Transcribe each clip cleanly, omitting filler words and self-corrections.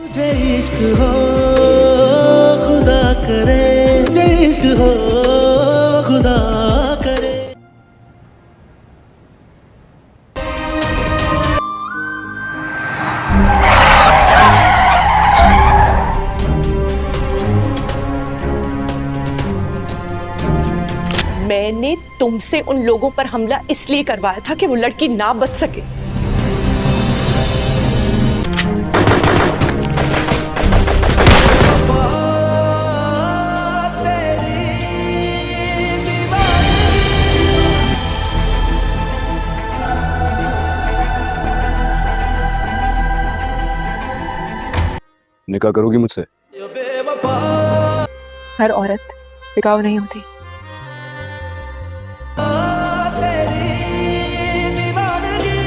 तुझे इश्क हो खुदा करे, तुझे इश्क हो खुदा करे। मैंने तुमसे उन लोगों पर हमला इसलिए करवाया था कि वो लड़की ना बच सके। निकाह करोगी मुझसे? हर औरत बिकाऊ नहीं होती।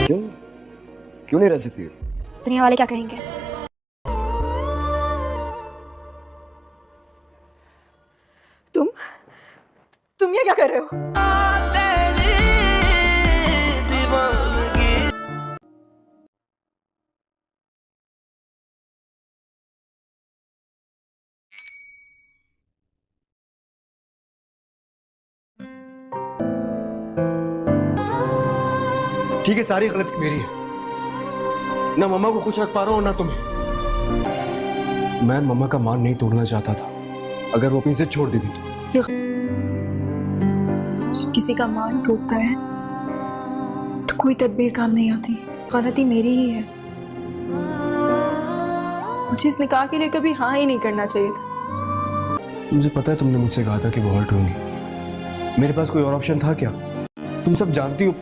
क्यों क्यों नहीं रह सकती? दुनिया वाले क्या कहेंगे? तुम ये क्या कर रहे हो? ठीक है, सारी गलती मेरी है। ना मम्मा को खुश रख पा रहा हूँ ना तुम्हें। मैं मम्मा का मान नहीं तोड़ना चाहता था। अगर वो अपनी जिद छोड़ देती तो। जब किसी का मान टूटता है तो कोई तदबीर काम नहीं आती। गलती मेरी ही है। मुझे इस निकाह के लिए कभी हाँ ही नहीं करना चाहिए था। मुझे पता है तुमने मुझसे कहा था कि वो हर्ट होंगी। मेरे पास कोई और ऑप्शन था क्या? तुम सब जानती हो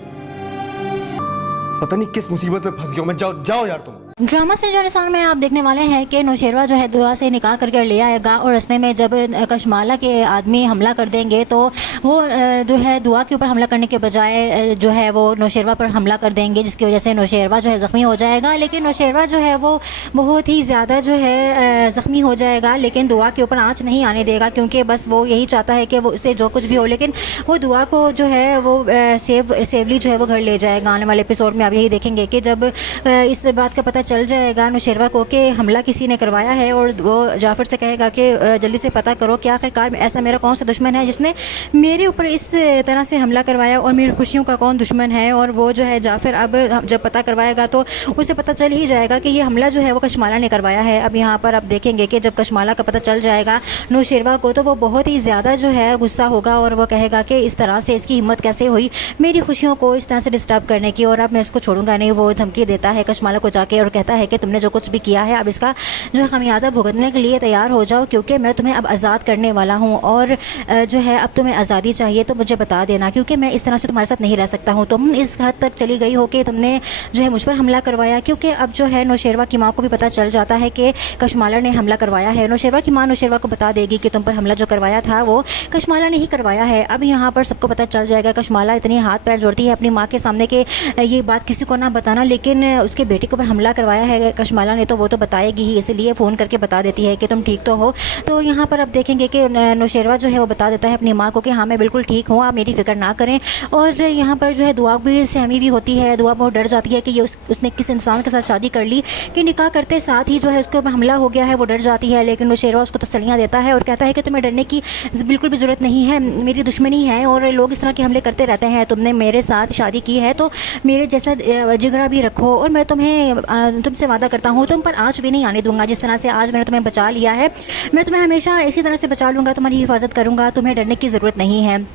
पता नहीं किस मुसीबत में फंस गया मैं। जाओ जाओ यार तुम। ड्रामा से जो निशान में आप देखने वाले हैं कि नौशेरवा जो है दुआ से निकाह करके ले आएगा और रस्ते में जब कशमाला के आदमी हमला कर देंगे तो वो जो है दुआ के ऊपर हमला करने के बजाय जो है वो नौशेरवा पर हमला कर देंगे, जिसकी वजह से नौशेरवा जो है ज़ख्मी हो जाएगा। लेकिन नौशेरवा जो है वो बहुत ही ज़्यादा जो है ज़ख्मी हो जाएगा, लेकिन दुआ के ऊपर आँच नहीं आने देगा क्योंकि बस वो यही चाहता है कि वो उससे जो कुछ भी हो, लेकिन वो दुआ को जो है वो सेवली जो है वो घर ले जाएगा। आने वाले एपिसोड में आप यही देखेंगे कि जब इस बात का पता चल जाएगा नौशेरवा को कि हमला किसी ने करवाया है और वो जाफ़र से कहेगा कि जल्दी से पता करो कि आखिरकार ऐसा मेरा कौन सा दुश्मन है जिसने मेरे ऊपर इस तरह से हमला करवाया और मेरी खुशियों का कौन दुश्मन है। और वो जो है जाफ़र अब जब पता करवाएगा तो उसे पता चल ही जाएगा कि ये हमला जो है वो कशमाला ने करवाया है। अब यहाँ पर आप देखेंगे कि जब कशमाला का पता चल जाएगा नौशेरवा को तो वो बहुत ही ज़्यादा जो है गुस्सा होगा और वो कहेगा कि इस तरह से इसकी हिम्मत कैसे हुई मेरी खुशियों को इस तरह से डिस्टर्ब करने की, और अब मैं इसको छोड़ूंगा नहीं। वो धमकी देता है कशमाला को जाके और कहता है कि तुमने जो कुछ भी किया है अब इसका जो है खमियाजा भुगतने के लिए तैयार हो जाओ, क्योंकि मैं तुम्हें अब आज़ाद करने वाला हूँ और जो है अब तुम्हें आज़ादी चाहिए तो मुझे बता देना, क्योंकि मैं इस तरह से तुम्हारे साथ नहीं रह सकता हूँ। तुम इस हद तक चली गई हो कि तुमने जो है मुझ पर हमला करवाया, क्योंकि अब जो है नौशेरवा की माँ को भी पता चल जाता है कि कशमाला ने हमला करवाया है। नौशेरवा की माँ नौशेरवा को बता देगी कि तुम पर हमला जो करवाया था वो कशमाला ने ही करवाया है। अब यहाँ पर सबको पता चल जाएगा। कशमाला इतनी हाथ पैर जोड़ती है अपनी माँ के सामने कि ये बात किसी को ना बताना, लेकिन उसके बेटे के ऊपर हमला करवाया है कशमाला ने तो वो तो बताएगी ही, इसलिए फ़ोन करके बता देती है कि तुम ठीक तो हो। तो यहाँ पर आप देखेंगे कि नौशेरवा जो है वो बता देता है अपनी माँ को कि हाँ मैं बिल्कुल ठीक हूँ, आप मेरी फ़िक्र ना करें। और यहाँ पर जो है दुआ भी सहमी भी होती है। दुआ बहुत डर जाती है कि ये उसने किस इंसान के साथ शादी कर ली कि निकाह करते साथ ही जो है उसके ऊपर हमला हो गया है। वो डर जाती है, लेकिन नौशेरवा उसको तसल्लियाँ देता है और कहता है कि तुम्हें डरने की बिल्कुल भी ज़रूरत नहीं है, मेरी दुश्मनी है और लोग इस तरह के हमले करते रहते हैं। तुमने मेरे साथ शादी की है तो मेरे जैसा जिगरा भी रखो और मैं तुमसे वादा करता हूँ तुम पर आँच भी नहीं आने दूंगा। जिस तरह से आज मैंने तुम्हें बचा लिया है मैं तुम्हें हमेशा इसी तरह से बचा लूँगा, तुम्हारी हिफाजत करूँगा, तुम्हें डरने की ज़रूरत नहीं है।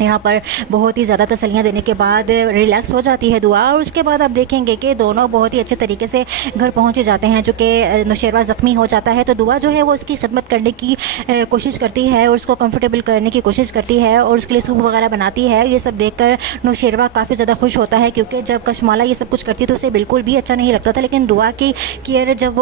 यहाँ पर बहुत ही ज़्यादा तसल्लियाँ देने के बाद रिलैक्स हो जाती है दुआ, और उसके बाद आप देखेंगे कि दोनों बहुत ही अच्छे तरीके से घर पहुँचे जाते हैं। जो कि नौशेरवा ज़ख्मी हो जाता है तो दुआ जो है वो उसकी खिदमत करने की कोशिश करती है और उसको कंफर्टेबल करने की कोशिश करती है और उसके लिए सूप वगैरह बनाती है। ये सब देखकर नौशेरवा काफ़ी ज़्यादा खुश होता है, क्योंकि जब कशमाला ये सब कुछ करती तो उसे बिल्कुल भी अच्छा नहीं लगता था, लेकिन दुआ की केयर जब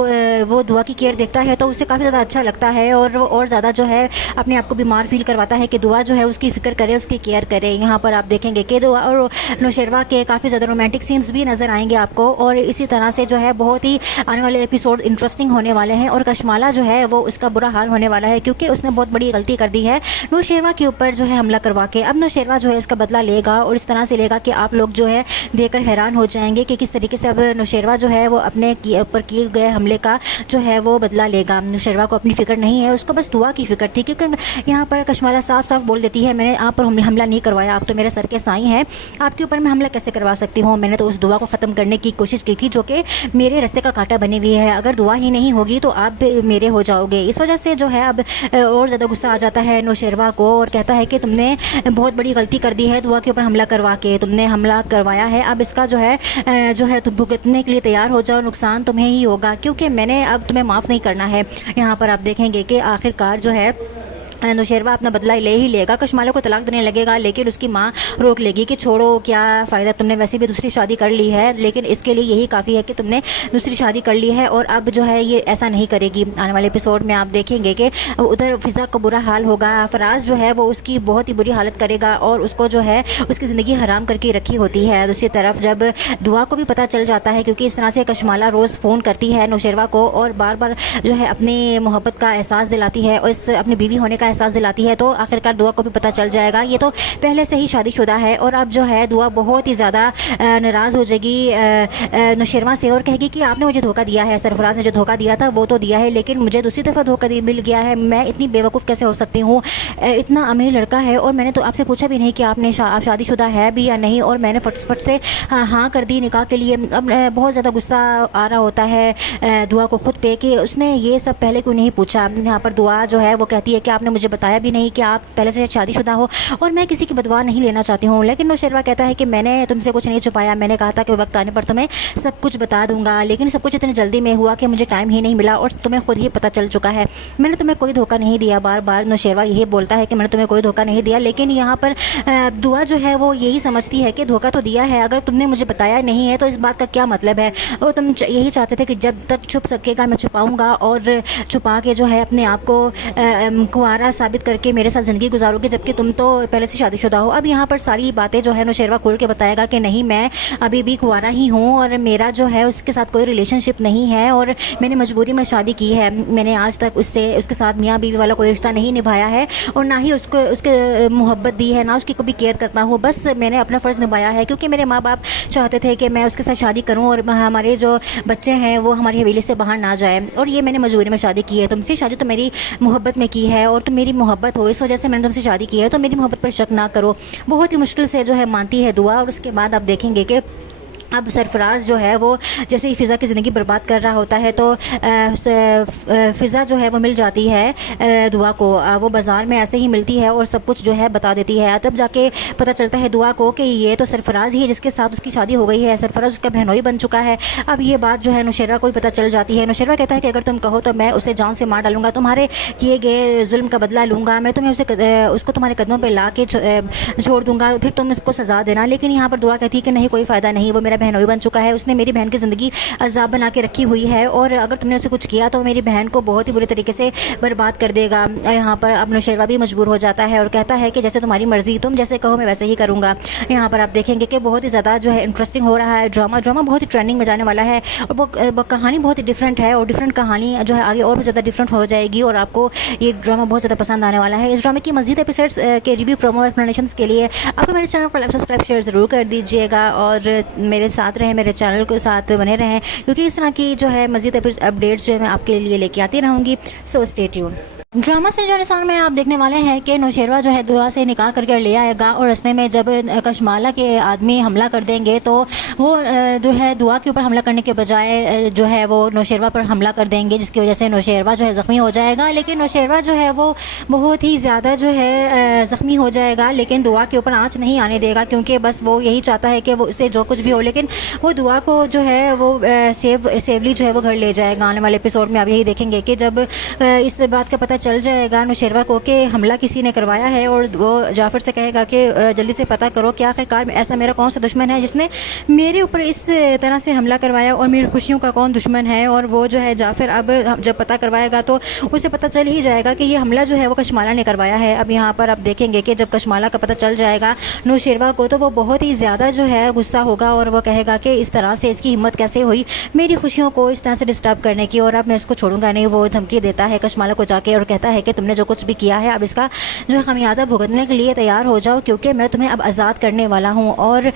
वो दुआ की केयर देखता है तो उसे काफ़ी ज़्यादा अच्छा लगता है और वो और ज़्यादा जो है अपने आप को बीमार फील करवाता है कि दुआ जो है उसकी फ़िक्र करे, उसकी केयर करे। यहाँ पर आप देखेंगे कि दुआ और नौशेरवा के काफ़ी ज़्यादा रोमांटिक सीन्स भी नज़र आएंगे आपको, और इसी तरह से जो है बहुत ही आने वाले एपिसोड इंटरेस्टिंग होने वाले हैं। और कशमाला जो है वो उसका बुरा हाल होने वाला है, क्योंकि उसने बहुत बड़ी गलती कर दी है नौशेरवा के ऊपर जो है हमला करवा के। अब नौशेरवा जो है इसका बदला लेगा, और इस तरह से लेगा कि आप लोग जो है देखकर हैरान हो जाएंगे कि किस तरीके से अब नौशेरवा जो है वो अपने ऊपर किए गए हमले का जो है वो बदला लेगा। नौशेरवा को अपनी फ़िक्र नहीं है, उसको बस दुआ की फ़िक्र थी, क्योंकि यहाँ पर कशमाला साफ साफ बोल देती है मैंने आप पर हमला नहीं करवाया, आप तो मेरे सर के साईं हैं, आपके ऊपर मैं हमला कैसे करवा सकती हूँ। मैंने तो उस दुआ को ख़त्म करने की कोशिश की थी जो कि मेरे रास्ते का कांटा बनी हुई है, अगर दुआ ही नहीं होगी तो आप मेरे हो जाओगे। इस वजह से जो है अब और ज़्यादा गुस्सा आ जाता है नौशेरवा को, और कहता है कि तुमने बहुत बड़ी गलती कर दी है, दुआ के ऊपर हमला करवा के तुमने हमला करवाया है, अब इसका जो है तुम भुगतने के लिए तैयार हो जाओ, नुकसान तुम्हें ही होगा, क्योंकि मैंने अब तुम्हें माफ़ नहीं करना है। यहाँ पर आप देखेंगे कि आखिरकार जो है नौशेरवा अपना बदला ले ही लेगा, कशमाला को तलाक देने लगेगा, लेकिन उसकी माँ रोक लेगी कि छोड़ो, क्या फ़ायदा, तुमने वैसे भी दूसरी शादी कर ली है, लेकिन इसके लिए यही काफ़ी है कि तुमने दूसरी शादी कर ली है, और अब जो है ये ऐसा नहीं करेगी। आने वाले एपिसोड में आप देखेंगे कि उधर फ़िज़ा का बुरा हाल होगा, फराज जो है वो उसकी बहुत ही बुरी हालत करेगा और उसको जो है उसकी ज़िंदगी हराम करके रखी होती है। दूसरी तरफ जब दुआ को भी पता चल जाता है, क्योंकि इस तरह से कशमाला रोज़ फ़ोन करती है नौशेरवा को और बार बार जो है अपनी मोहब्बत का एहसास दिलाती है और इस अपनी बीवी होने का एहसास दिलाती है, तो आखिरकार दुआ को भी पता चल जाएगा ये तो पहले से ही शादीशुदा है। और अब जो है दुआ बहुत ही ज़्यादा नाराज़ हो जाएगी नौशेरवा से और कहेगी कि आपने मुझे धोखा दिया है, सरफराज ने जो धोखा दिया था वो तो दिया है, लेकिन मुझे दूसरी दफ़ा धोखा मिल गया है, मैं इतनी बेवकूफ़ कैसे हो सकती हूँ, इतना अमीर लड़का है और मैंने तो आपसे पूछा भी नहीं कि आपने आप शादीशुदा है भी या नहीं, और मैंने फट से हाँ कर दी निकाह के लिए। अब बहुत ज़्यादा गुस्सा आ रहा होता है दुआ को खुद पे कि उसने ये सब पहले क्यों नहीं पूछा। यहाँ पर दुआ जो है वो कहती है कि आपने मुझे बताया भी नहीं कि आप पहले से शादीशुदा हो, और मैं किसी की बदवा नहीं लेना चाहती हूँ। लेकिन नौशेरवा कहता है कि मैंने तुमसे कुछ नहीं छुपाया, मैंने कहा था कि वक्त आने पर तुम्हें सब कुछ बता दूंगा, लेकिन सब कुछ इतनी जल्दी में हुआ कि मुझे टाइम ही नहीं मिला और तुम्हें खुद ही पता चल चुका है, मैंने तुम्हें कोई धोखा नहीं दिया। बार बार नौशेरवा यही बोलता है कि मैंने तुम्हें कोई धोखा नहीं दिया, लेकिन यहाँ पर दुआ जो है वो यही समझती है कि धोखा तो दिया है, अगर तुमने मुझे बताया नहीं है तो इस बात का क्या मतलब है, और तुम यही चाहते थे कि जब तक छुप सकेगा मैं छुपाऊँगा और छुपा के जो है अपने आप को कुंवारा साबित करके मेरे साथ ज़िंदगी गुजारोगे, जबकि तुम तो पहले से शादीशुदा हो। अब यहाँ पर सारी बातें जो है नौशेरवा खोल के बताएगा कि नहीं, मैं अभी भी कुंवारा ही हूँ और मेरा जो है उसके साथ कोई रिलेशनशिप नहीं है और मैंने मजबूरी में शादी की है, मैंने आज तक उसके साथ मियाँ बीवी वाला कोई रिश्ता नहीं निभाया है और ना ही उसके मोहब्बत दी है, ना उसकी कभी केयर करता हूँ, बस मैंने अपना फ़र्ज़ निभाया है क्योंकि मेरे माँ बाप चाहते थे कि मैं उसके साथ शादी करूँ और हमारे जो बच्चे हैं वो हमारी हवेली से बाहर ना जाए, और ये मैंने मजबूरी में शादी की है। तुमसे शादी तो मेरी मोहब्बत में की है और तुम मेरी मोहब्बत हो, इस वजह से मैंने तुमसे शादी की है, तो मेरी मोहब्बत पर शक ना करो। बहुत ही मुश्किल से जो है मानती है दुआ, और उसके बाद आप देखेंगे कि अब सरफराज जो है वो जैसे ही फ़िज़ा की ज़िंदगी बर्बाद कर रहा होता है तो फ़िज़ा जो है वो मिल जाती है दुआ को, वो बाज़ार में ऐसे ही मिलती है और सब कुछ जो है बता देती है। तब जाके पता चलता है दुआ को कि ये तो सरफराज ही है जिसके साथ उसकी शादी हो गई है, सरफराज उसका बहनोई बन चुका है। अब ये बात जो है नौशेरवा को भी पता चल जाती है। नौशेरवा कहता है कि अगर तुम कहो तो मैं उसे जान से मार डालूंगा, तुम्हारे किए गए जुल्म का बदला लूँगा, मैं तुम्हें उसको तुम्हारे कदमों पर ला के छोड़ दूँगा, फिर तुम इसको सज़ा देना। लेकिन यहाँ पर दुआ कहती है कि नहीं, कोई फ़ायदा नहीं, वो मेरा बहनोई बन चुका है, उसने मेरी बहन की ज़िंदगी अजाब बना के रखी हुई है और अगर तुमने उसे कुछ किया तो मेरी बहन को बहुत ही बुरे तरीके से बर्बाद कर देगा। यहाँ पर अब नौशेरवा भी मजबूर हो जाता है और कहता है कि जैसे तुम्हारी मर्ज़ी, तुम जैसे कहो मैं वैसे ही करूँगा। यहाँ पर आप देखेंगे कि बहुत ही ज़्यादा जो है इंटरेस्टिंग हो रहा है ड्रामा बहुत ही ट्रेंडिंग में जाने वाला है और वो कहानी बहुत ही डिफरेंट है और डिफरेंट कहानी जो है आगे और भी ज़्यादा डिफरेंट हो जाएगी और आपको ये ड्रामा बहुत ज़्यादा पसंद आने वाला है। इस ड्रामे की मज़ीद एपिसोड्स के रिव्यू, प्रोमो, एक्सप्लेनेशंस के लिए आपको मेरे चैनल को सब्सक्राइब शेयर ज़रूर कर दीजिएगा और मेरे साथ रहें, मेरे चैनल के साथ बने रहें, क्योंकि इस तरह की जो है मज़ीद अपडेट्स जो है मैं आपके लिए लेके आती रहूँगी। So stay tuned. ड्रामा से जो निशान में आप देखने वाले हैं कि नौशेरवा जो है दुआ से निकाह करके ले आएगा और रस्ते में जब कशमाला के आदमी हमला कर देंगे तो वो जो है दुआ के ऊपर हमला करने के बजाय जो है वो नौशेरवा पर हमला कर देंगे, जिसकी वजह से नौशेरवा जो है ज़ख्मी हो जाएगा। लेकिन नौशेरवा जो है वो बहुत ही ज़्यादा जो है ज़ख्मी हो जाएगा, लेकिन दुआ के ऊपर आँच नहीं आने देगा क्योंकि बस वो यही चाहता है कि वो उससे जो कुछ भी हो, लेकिन वो दुआ को जो है वो सेवली जो है वो घर ले जाएगा। आने वाले एपिसोड में आप यही देखेंगे कि जब इस बात का पता चल जाएगा नौशेरवा को कि हमला किसी ने करवाया है, और वो जाफ़र से कहेगा कि जल्दी से पता करो कि आखिरकार ऐसा मेरा कौन सा दुश्मन है जिसने मेरे ऊपर इस तरह से हमला करवाया, और मेरी खुशियों का कौन दुश्मन है। और वो जो है जाफ़र अब जब पता करवाएगा तो उसे पता चल ही जाएगा कि ये हमला जो है वो कशमाला ने करवाया है। अब यहाँ पर आप देखेंगे कि जब कशमाला का पता चल जाएगा नौशेरवा को तो वो बहुत ही ज़्यादा जो है गुस्सा होगा, और वो कहेगा कि इस तरह से इसकी हिम्मत कैसे हुई मेरी खुशियों को इस तरह से डिस्टर्ब करने की, और अब मैं इसको छोड़ूंगा नहीं। वो धमकी देता है कशमाला को जाके और कहता है कि तुमने जो कुछ भी किया है अब इसका जो है खमियाजा भुगतने के लिए तैयार हो जाओ, क्योंकि मैं तुम्हें अब आज़ाद करने वाला हूँ, और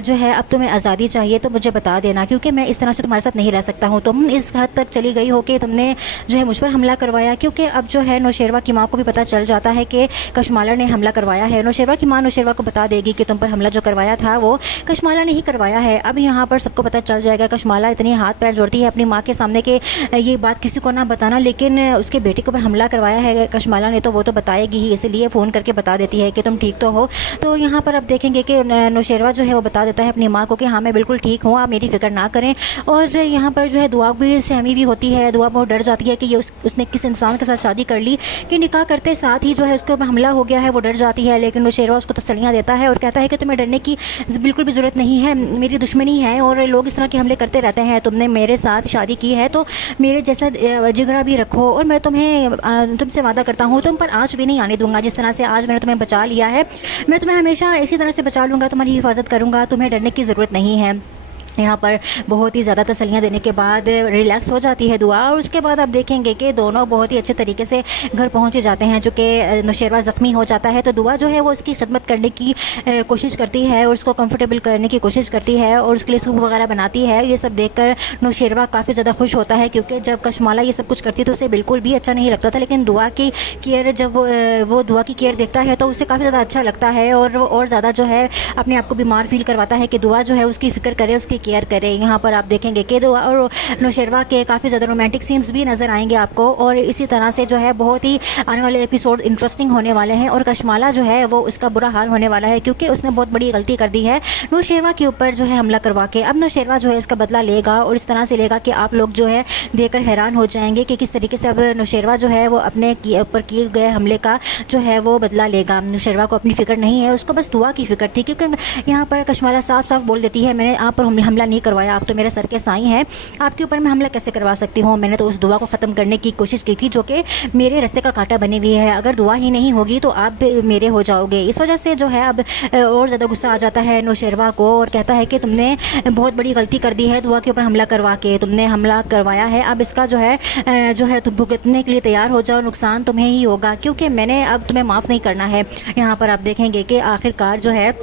जो है अब तुम्हें आज़ादी चाहिए तो मुझे बता देना, क्योंकि मैं इस तरह से तुम्हारे साथ नहीं रह सकता हूँ। तुम इस हद तक चली गई हो कि तुमने जो है मुझ पर हमला करवाया, क्योंकि अब जो है नौशेरवा की माँ को भी पता चल जाता है कि कशमाला ने हमला करवाया है। नौशेरवा की माँ नौशेरवा को बता देगी कि तुम पर हमला जो करवाया था वो कशमाला ने ही करवाया है। अब यहाँ पर सबको पता चल जाएगा। कशमाला इतनी हाथ पैर जोड़ती है अपनी माँ के सामने कि ये बात किसी को ना बताना, लेकिन उसके बेटे के ऊपर हमला करवाया है कशमाला ने तो वो तो बताएगी ही, इसलिए फ़ोन करके बता देती है कि तुम ठीक तो हो। तो यहाँ पर अब देखेंगे कि नौशेरवा जो है वो बता देता है अपनी माँ को कि हाँ मैं बिल्कुल ठीक हूँ, आप मेरी फ़िक्र ना करें। और यहाँ पर जो है दुआ भी सहमी भी होती है। दुआ बहुत डर जाती है कि ये उसने किस इंसान के साथ शादी कर ली कि निकाह करते साथ ही जो है उसके ऊपर हमला हो गया है। वो डर जाती है, लेकिन नौशेरवा उसको तसल्लियाँ देता है और कहता है कि तुम्हें डरने की बिल्कुल भी ज़रूरत नहीं है, मेरी दुश्मनी है और लोग इस तरह के हमले करते रहते हैं। तुमने मेरे साथ शादी की है तो मेरे जैसा जिगरा भी रखो, और मैं तुमसे वादा करता हूँ तुम पर आँच भी नहीं आने दूंगा। जिस तरह से आज मैंने तुम्हें बचा लिया है मैं तुम्हें हमेशा इसी तरह से बचा लूँगा, तुम्हारी हिफाजत करूँगा, तुम्हें डरने की ज़रूरत नहीं है। यहाँ पर बहुत ही ज़्यादा तसल्लियाँ देने के बाद रिलैक्स हो जाती है दुआ, और उसके बाद आप देखेंगे कि दोनों बहुत ही अच्छे तरीके से घर पहुँच जाते हैं। चूँकि नौशेरवा ज़ख्मी हो जाता है तो दुआ जो है वो उसकी खिदमत करने की कोशिश करती है और उसको कंफर्टेबल करने की कोशिश करती है और उसके लिए सूप वगैरह बनाती है। ये सब देखकर नौशेरवा काफ़ी ज़्यादा खुश होता है, क्योंकि जब कशमाला ये सब कुछ करती तो उसे बिल्कुल भी अच्छा नहीं लगता था, लेकिन दुआ की केयर जब वो दुआ की केयर देखता है तो उसे काफ़ी ज़्यादा अच्छा लगता है, और ज़्यादा जो है अपने आप को बीमार फील करवाता है कि दुआ जो है उसकी फ़िक्र करे, उसकी केयर करे। यहाँ पर आप देखेंगे कि दुआ और नौशेरवा के काफ़ी ज़्यादा रोमांटिक सीन्स भी नज़र आएंगे आपको, और इसी तरह से जो है बहुत ही आने वाले एपिसोड इंटरेस्टिंग होने वाले हैं। और कशमाला जो है वो उसका बुरा हाल होने वाला है, क्योंकि उसने बहुत बड़ी गलती कर दी है नौशेरवा के ऊपर जो है हमला करवा के। अब नौशेरवा जो है इसका बदला लेगा, और इस तरह से लेगा कि आप लोग जो है देखकर हैरान हो जाएंगे कि किस तरीके से अब नौशेरवा जो है वो अपने ऊपर किए गए हमले का जो है वो बदला लेगा। नौशेरवा को अपनी फ़िक्र नहीं है, उसको बस दुआ की फ़िक्र थी, क्योंकि यहाँ पर कशमाला साफ साफ बोल देती है मैंने आप पर हमला नहीं करवाया, आप तो मेरे सर के साईं हैं, आपके ऊपर मैं हमला कैसे करवा सकती हूँ। मैंने तो उस दुआ को ख़त्म करने की कोशिश की थी जो कि मेरे रास्ते का कांटा बनी हुई है, अगर दुआ ही नहीं होगी तो आप मेरे हो जाओगे। इस वजह से जो है अब और ज़्यादा गुस्सा आ जाता है नौशेरवा को, और कहता है कि तुमने बहुत बड़ी गलती कर दी है, दुआ के ऊपर हमला करवा के तुमने हमला करवाया है, अब इसका जो है तुम भुगतने के लिए तैयार हो जाओ, नुकसान तुम्हें ही होगा, क्योंकि मैंने अब तुम्हें माफ़ नहीं करना है। यहाँ पर आप देखेंगे कि आखिरकार जो है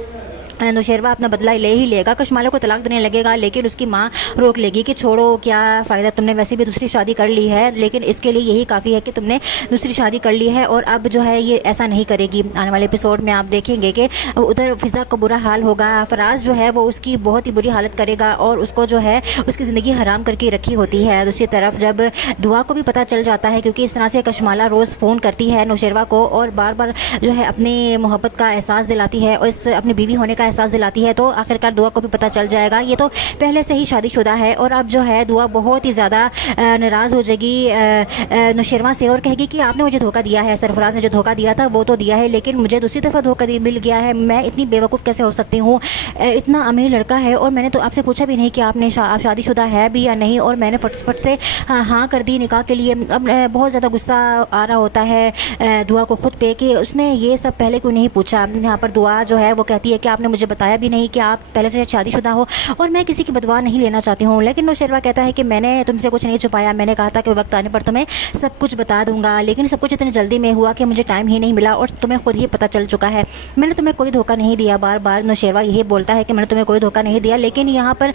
नौशेरवा अपना बदला ले ही लेगा, कशमाला को तलाक देने लगेगा, लेकिन उसकी माँ रोक लेगी कि छोड़ो क्या फ़ायदा, तुमने वैसे भी दूसरी शादी कर ली है, लेकिन इसके लिए यही काफ़ी है कि तुमने दूसरी शादी कर ली है और अब जो है ये ऐसा नहीं करेगी। आने वाले एपिसोड में आप देखेंगे कि उधर फ़िज़ा का बुरा हाल होगा, फराज जो है वो उसकी बहुत ही बुरी हालत करेगा और उसको जो है उसकी ज़िंदगी हराम करके रखी होती है। दूसरी तरफ जब दुआ को भी पता चल जाता है, क्योंकि इस तरह से कशमाला रोज़ फ़ोन करती है नौशेरवा को और बार बार जो है अपनी मोहब्बत का एहसास दिलाती है और इस अपनी बीवी होने का एहसास दिलाती है, तो आखिरकार दुआ को भी पता चल जाएगा ये तो पहले से ही शादीशुदा है। और अब जो है दुआ बहुत ही ज़्यादा नाराज़ हो जाएगी नौशेरवा से और कहेगी कि आपने मुझे धोखा दिया है, सरफराज ने जो धोखा दिया था वो तो दिया है, लेकिन मुझे दूसरी दफ़ा धोखा मिल गया है, मैं इतनी बेवकूफ़ कैसे हो सकती हूँ, इतना अमीर लड़का है और मैंने तो आपसे पूछा भी नहीं कि आपने आप शादीशुदा है भी या नहीं, और मैंने फट से हाँ कर दी निकाह के लिए। अब बहुत ज़्यादा गुस्सा आ रहा होता है दुआ को खुद पे कि उसने ये सब पहले क्यों नहीं पूछा। यहाँ पर दुआ जो है वो कहती है कि आपने मुझे बताया भी नहीं कि आप पहले से शादीशुदा हो और मैं किसी की बदवा नहीं लेना चाहती हूँ। लेकिन नौशेरवा कहता है कि मैंने तुमसे कुछ नहीं छुपाया, मैंने कहा था कि वक्त आने पर तुम्हें सब कुछ बता दूंगा, लेकिन सब कुछ इतनी जल्दी में हुआ कि मुझे टाइम ही नहीं मिला और तुम्हें खुद ही पता चल चुका है, मैंने तुम्हें कोई धोखा नहीं दिया। बार बार नौशेरवा यही बोलता है कि मैंने तुम्हें कोई धोखा नहीं दिया, लेकिन यहाँ पर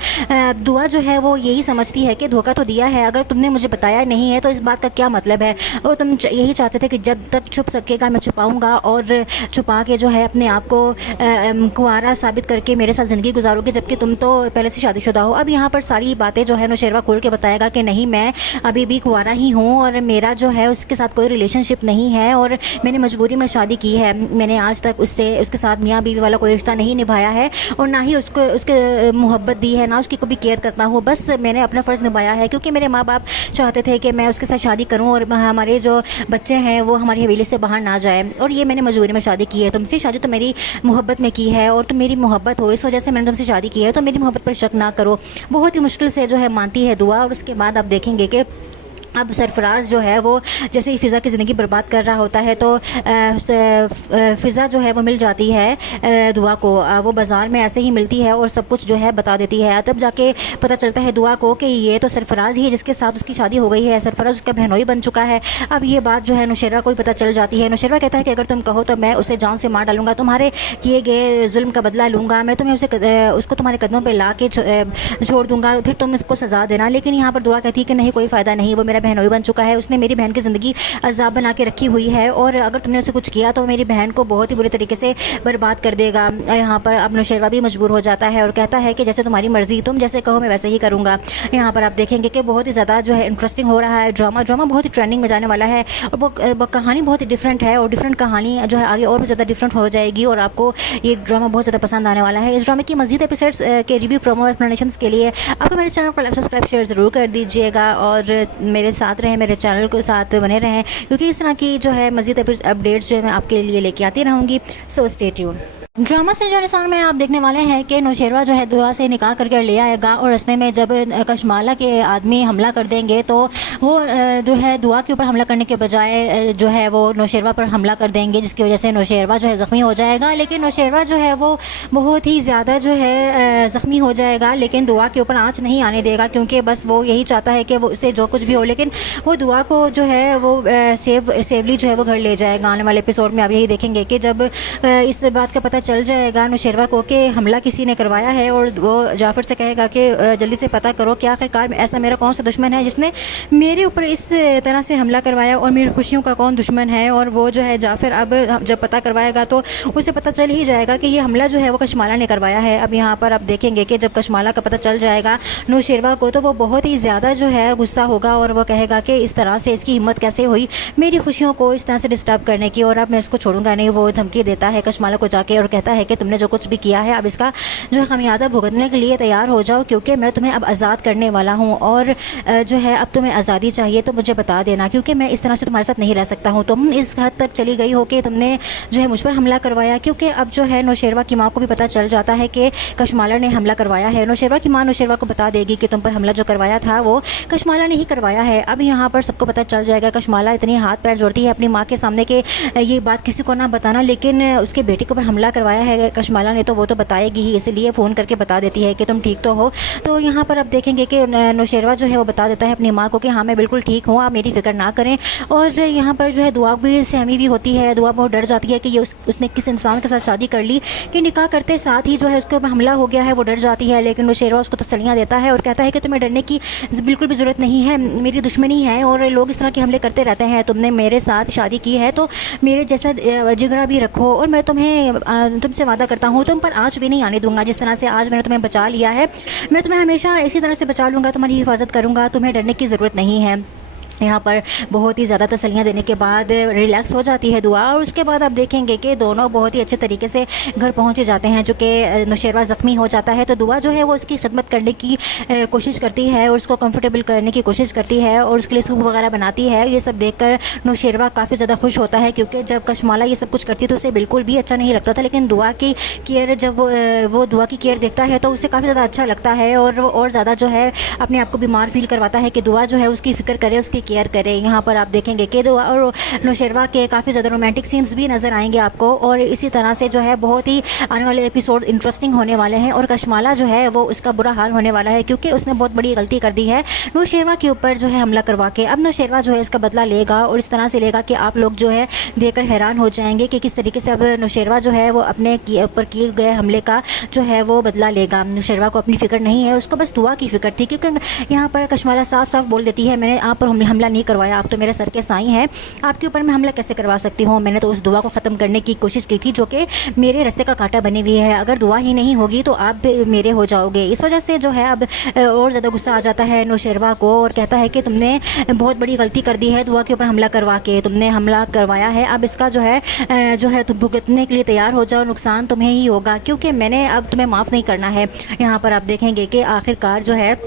दुआ जो है वो यही समझती है कि धोखा तो दिया है, अगर तुमने मुझे बताया नहीं है तो इस बात का क्या मतलब है, और तुम यही चाहते थे कि जब तक छुप सकेगा मैं छुपाऊँगा और छुपा के जो है अपने आप को कुंवारा दोबारा साबित करके मेरे साथ ज़िंदगी गुजारोगे, जबकि तुम तो पहले से शादीशुदा हो। अब यहाँ पर सारी बातें जो है नौशेरवा खोल के बताएगा कि नहीं, मैं अभी भी कुंवारा ही हूँ और मेरा जो है उसके साथ कोई रिलेशनशिप नहीं है और मैंने मजबूरी में शादी की है। मैंने आज तक उसके साथ मियाँ बीवी वाला कोई रिश्ता नहीं निभाया है और ना ही उसके मोहब्बत दी है, ना उसकी कभी केयर करता हूँ। बस मैंने अपना फ़र्ज़ निभाया है क्योंकि मेरे माँ बाप चाहते थे कि मैं उसके साथ शादी करूँ और हमारे जो बच्चे हैं वो हमारी हवेली से बाहर ना जाए, और ये मैंने मजबूरी में शादी की है। तुमसे शादी तो मेरी मोहब्बत में की है और तुम मेरी मोहब्बत हो, इस वजह से मैंने तुमसे शादी की है, तो मेरी मोहब्बत पर शक ना करो। बहुत ही मुश्किल से जो है मानती है दुआ। और उसके बाद आप देखेंगे कि अब सरफराज जो है वो जैसे ही फ़िज़ा की ज़िंदगी बर्बाद कर रहा होता है तो फ़िज़ा जो है वो मिल जाती है दुआ को। वो बाज़ार में ऐसे ही मिलती है और सब कुछ जो है बता देती है। तब जाके पता चलता है दुआ को कि ये तो सरफराज ही है जिसके साथ उसकी शादी हो गई है, सरफराज उसका बहनोई बन चुका है। अब ये बात जो है नौशेरवा को ही पता चल जाती है। नौशेरवा कहता है कि अगर तुम कहो तो मैं उसे जान से मार डालूंगा, तुम्हारे किए गए जुल्म का बदला लूँगा, मैं तुम्हें उसको तुम्हारे कदमों पर ला के छोड़ दूँगा, फिर तुम इसको सज़ा देना। लेकिन यहाँ पर दुआ कहती है कि नहीं, कोई फ़ायदा नहीं, वो मेरा बहनोई बन चुका है, उसने मेरी बहन की ज़िंदगी अज़ाब बना के रखी हुई है और अगर तुमने उसे कुछ किया तो मेरी बहन को बहुत ही बुरे तरीके से बर्बाद कर देगा। यहाँ पर अब नौशेरवा भी मजबूर हो जाता है और कहता है कि जैसे तुम्हारी मर्ज़ी, तुम जैसे कहो मैं वैसे ही करूँगा। यहाँ पर आप देखेंगे कि बहुत ही ज़्यादा जो है इंटरेस्टिंग हो रहा है ड्रामा बहुत ही ट्रेंडिंग में जाने वाला है और वो कहानी बहुत ही डिफरेंट है और डिफरेंट कहानी जो है आगे और भी ज़्यादा डिफरेंट हो जाएगी और आपको ये ड्रामा बहुत ज़्यादा पसंद आने वाला है। इस ड्रामे की मज़ीद एपिसोड्स के रिव्यू, प्रोमो, एक्सप्लेनेशंस के लिए आपको मेरे चैनल को सब्सक्राइब शेयर ज़रूर कर दीजिएगा और मेरे साथ रहें, मेरे चैनल के साथ बने रहें, क्योंकि इस तरह की जो है मज़ीद अपडेट्स जो है मैं आपके लिए लेके आती रहूँगी। So stay tuned. ड्रामा से जो इंसान में आप देखने वाले हैं कि नौशेरवा जो है दुआ से निकाह करके ले आएगा और रस्ते में जब कशमाला के आदमी हमला कर देंगे तो वो जो है दुआ के ऊपर हमला करने के बजाय जो है वो नौशेरवा पर हमला कर देंगे, जिसकी वजह से नौशेरवा जो है ज़ख्मी हो जाएगा। लेकिन नौशेरवा जो है वो बहुत ही ज़्यादा जो है ज़ख्मी हो जाएगा, लेकिन दुआ के ऊपर आँच नहीं आने देगा क्योंकि बस वो यही चाहता है कि वो उससे जो कुछ भी हो, लेकिन वो दुआ को जो है वो सेवली जो है वो घर ले जाएगा। आने वाले एपिसोड में आप यही देखेंगे कि जब इस बात का पता चल जाएगा नौशेरवा को कि हमला किसी ने करवाया है और वो जाफ़र से कहेगा कि जल्दी से पता करो कि आखिरकार ऐसा मेरा कौन सा दुश्मन है जिसने मेरे ऊपर इस तरह से हमला करवाया और मेरी खुशियों का कौन दुश्मन है। और वो जो है जाफ़र अब जब पता करवाएगा तो उसे पता चल ही जाएगा कि ये हमला जो है वो कशमाला ने करवाया है। अब यहाँ पर आप देखेंगे कि जब कशमाला का पता चल जाएगा नौशेरवा को तो वो बहुत ही ज़्यादा जो है गुस्सा होगा और वो कहेगा कि इस तरह से इसकी हिम्मत कैसे हुई मेरी खुशियों को इस तरह से डिस्टर्ब करने की, और अब मैं इसको छोड़ूंगा नहीं। वो धमकी देता है कशमाला को जाके और कहता है कि तुमने जो कुछ भी किया है अब इसका जो है खमियाजा भुगतने के लिए तैयार हो जाओ, क्योंकि मैं तुम्हें अब आज़ाद करने वाला हूँ और जो है अब तुम्हें आज़ादी चाहिए तो मुझे बता देना, क्योंकि मैं इस तरह से तुम्हारे साथ नहीं रह सकता हूँ। तुम इस हद तक चली गई हो कि तुमने जो है मुझ पर हमला करवाया, क्योंकि अब जो है नौशेरवा की माँ को भी पता चल जाता है कि कशमाला ने हमला करवाया है। नौशेरवा की माँ नौशेरवा को बता देगी कि तुम पर हमला जो करवाया था वो कशमाला ने ही करवाया है। अब यहाँ पर सबको पता चल जाएगा। कशमाला इतनी हाथ पैर जोड़ती है अपनी माँ के सामने कि ये बात किसी को ना बताना, लेकिन उसके बेटे के ऊपर हमला करवाया है कशमाला ने तो वो तो बताएगी ही, इसलिए फ़ोन करके बता देती है कि तुम ठीक तो हो। तो यहाँ पर आप देखेंगे कि नौशेरवा जो है वो बता देता है अपनी माँ को कि हाँ मैं बिल्कुल ठीक हूँ, आप मेरी फ़िक्र ना करें। और यहाँ पर जो है दुआ भी सहमी भी होती है। दुआ बहुत डर जाती है कि ये उसने किस इंसान के साथ शादी कर ली कि निकाह करते साथ ही जो है उसके ऊपर हमला हो गया है। वो डर जाती है, लेकिन नौशेरवा उसको तसल्लियाँ देता है और कहता है कि तुम्हें डरने की बिल्कुल भी ज़रूरत नहीं है, मेरी दुश्मनी है और लोग इस तरह के हमले करते रहते हैं। तुमने मेरे साथ शादी की है तो मेरे जैसा जिगरा भी रखो और मैं तुमसे वादा करता हूँ तुम पर आँच भी नहीं आने दूंगा। जिस तरह से आज मैंने तुम्हें बचा लिया है मैं तुम्हें हमेशा इसी तरह से बचा लूँगा, तुम्हारी हिफाजत करूँगा, तुम्हें डरने की ज़रूरत नहीं है। यहाँ पर बहुत ही ज़्यादा तसल्लियाँ देने के बाद रिलैक्स हो जाती है दुआ और उसके बाद आप देखेंगे कि दोनों बहुत ही अच्छे तरीके से घर पहुँचे जाते हैं। चूँकि नौशेरवा ज़ख्मी हो जाता है तो दुआ जो है वो उसकी खिदमत करने की कोशिश करती है और उसको कंफर्टेबल करने की कोशिश करती है और उसके लिए सूप वगैरह बनाती है। ये सब देखकर नौशेरवा काफ़ी ज़्यादा खुश होता है, क्योंकि जब कशमाला ये सब कुछ करती तो उसे बिल्कुल भी अच्छा नहीं लगता था, लेकिन दुआ की केयर जब वो दुआ की केयर देखता है तो उसे काफ़ी ज़्यादा अच्छा लगता है और वो और ज़्यादा जो है अपने आप को बीमार फील करवाता है कि दुआ जो है उसकी फ़िक्र करे, उसकी केयर करे। यहाँ पर आप देखेंगे कि दुआ और नौशेरवा के काफ़ी ज़्यादा रोमांटिक सीन्स भी नज़र आएंगे आपको और इसी तरह से जो है बहुत ही आने वाले एपिसोड इंटरेस्टिंग होने वाले हैं। और कशमाला जो है वो उसका बुरा हाल होने वाला है, क्योंकि उसने बहुत बड़ी गलती कर दी है नौशेरवा के ऊपर जो है हमला करवा के। अब नौशेरवा जो है इसका बदला लेगा और इस तरह से लेगा कि आप लोग जो है देखकर हैरान हो जाएंगे कि किस तरीके से अब नौशेरवा जो है वो अपने ऊपर किए गए हमले का जो है वो बदला लेगा। नौशेरवा को अपनी फ़िक्र नहीं है, उसको बस दुआ की फ़िक्र थी, क्योंकि यहाँ पर कशमाला साफ साफ बोल देती है मैंने आप पर हमला हमला नहीं करवाया, आप तो मेरे सर के साईं हैं, आपके ऊपर मैं हमला कैसे करवा सकती हूँ। मैंने तो उस दुआ को ख़त्म करने की कोशिश की थी जो कि मेरे रास्ते का कांटा बनी हुई है। अगर दुआ ही नहीं होगी तो आप मेरे हो जाओगे। इस वजह से जो है अब और ज़्यादा गुस्सा आ जाता है नौशेरवा को और कहता है कि तुमने बहुत बड़ी गलती कर दी है, दुआ के ऊपर हमला करवा के तुमने हमला करवाया है। अब इसका जो है तुम भुगतने के लिए तैयार हो जाओ, नुकसान तुम्हें ही होगा, क्योंकि मैंने अब तुम्हें माफ़ नहीं करना है। यहाँ पर आप देखेंगे कि आखिरकार जो है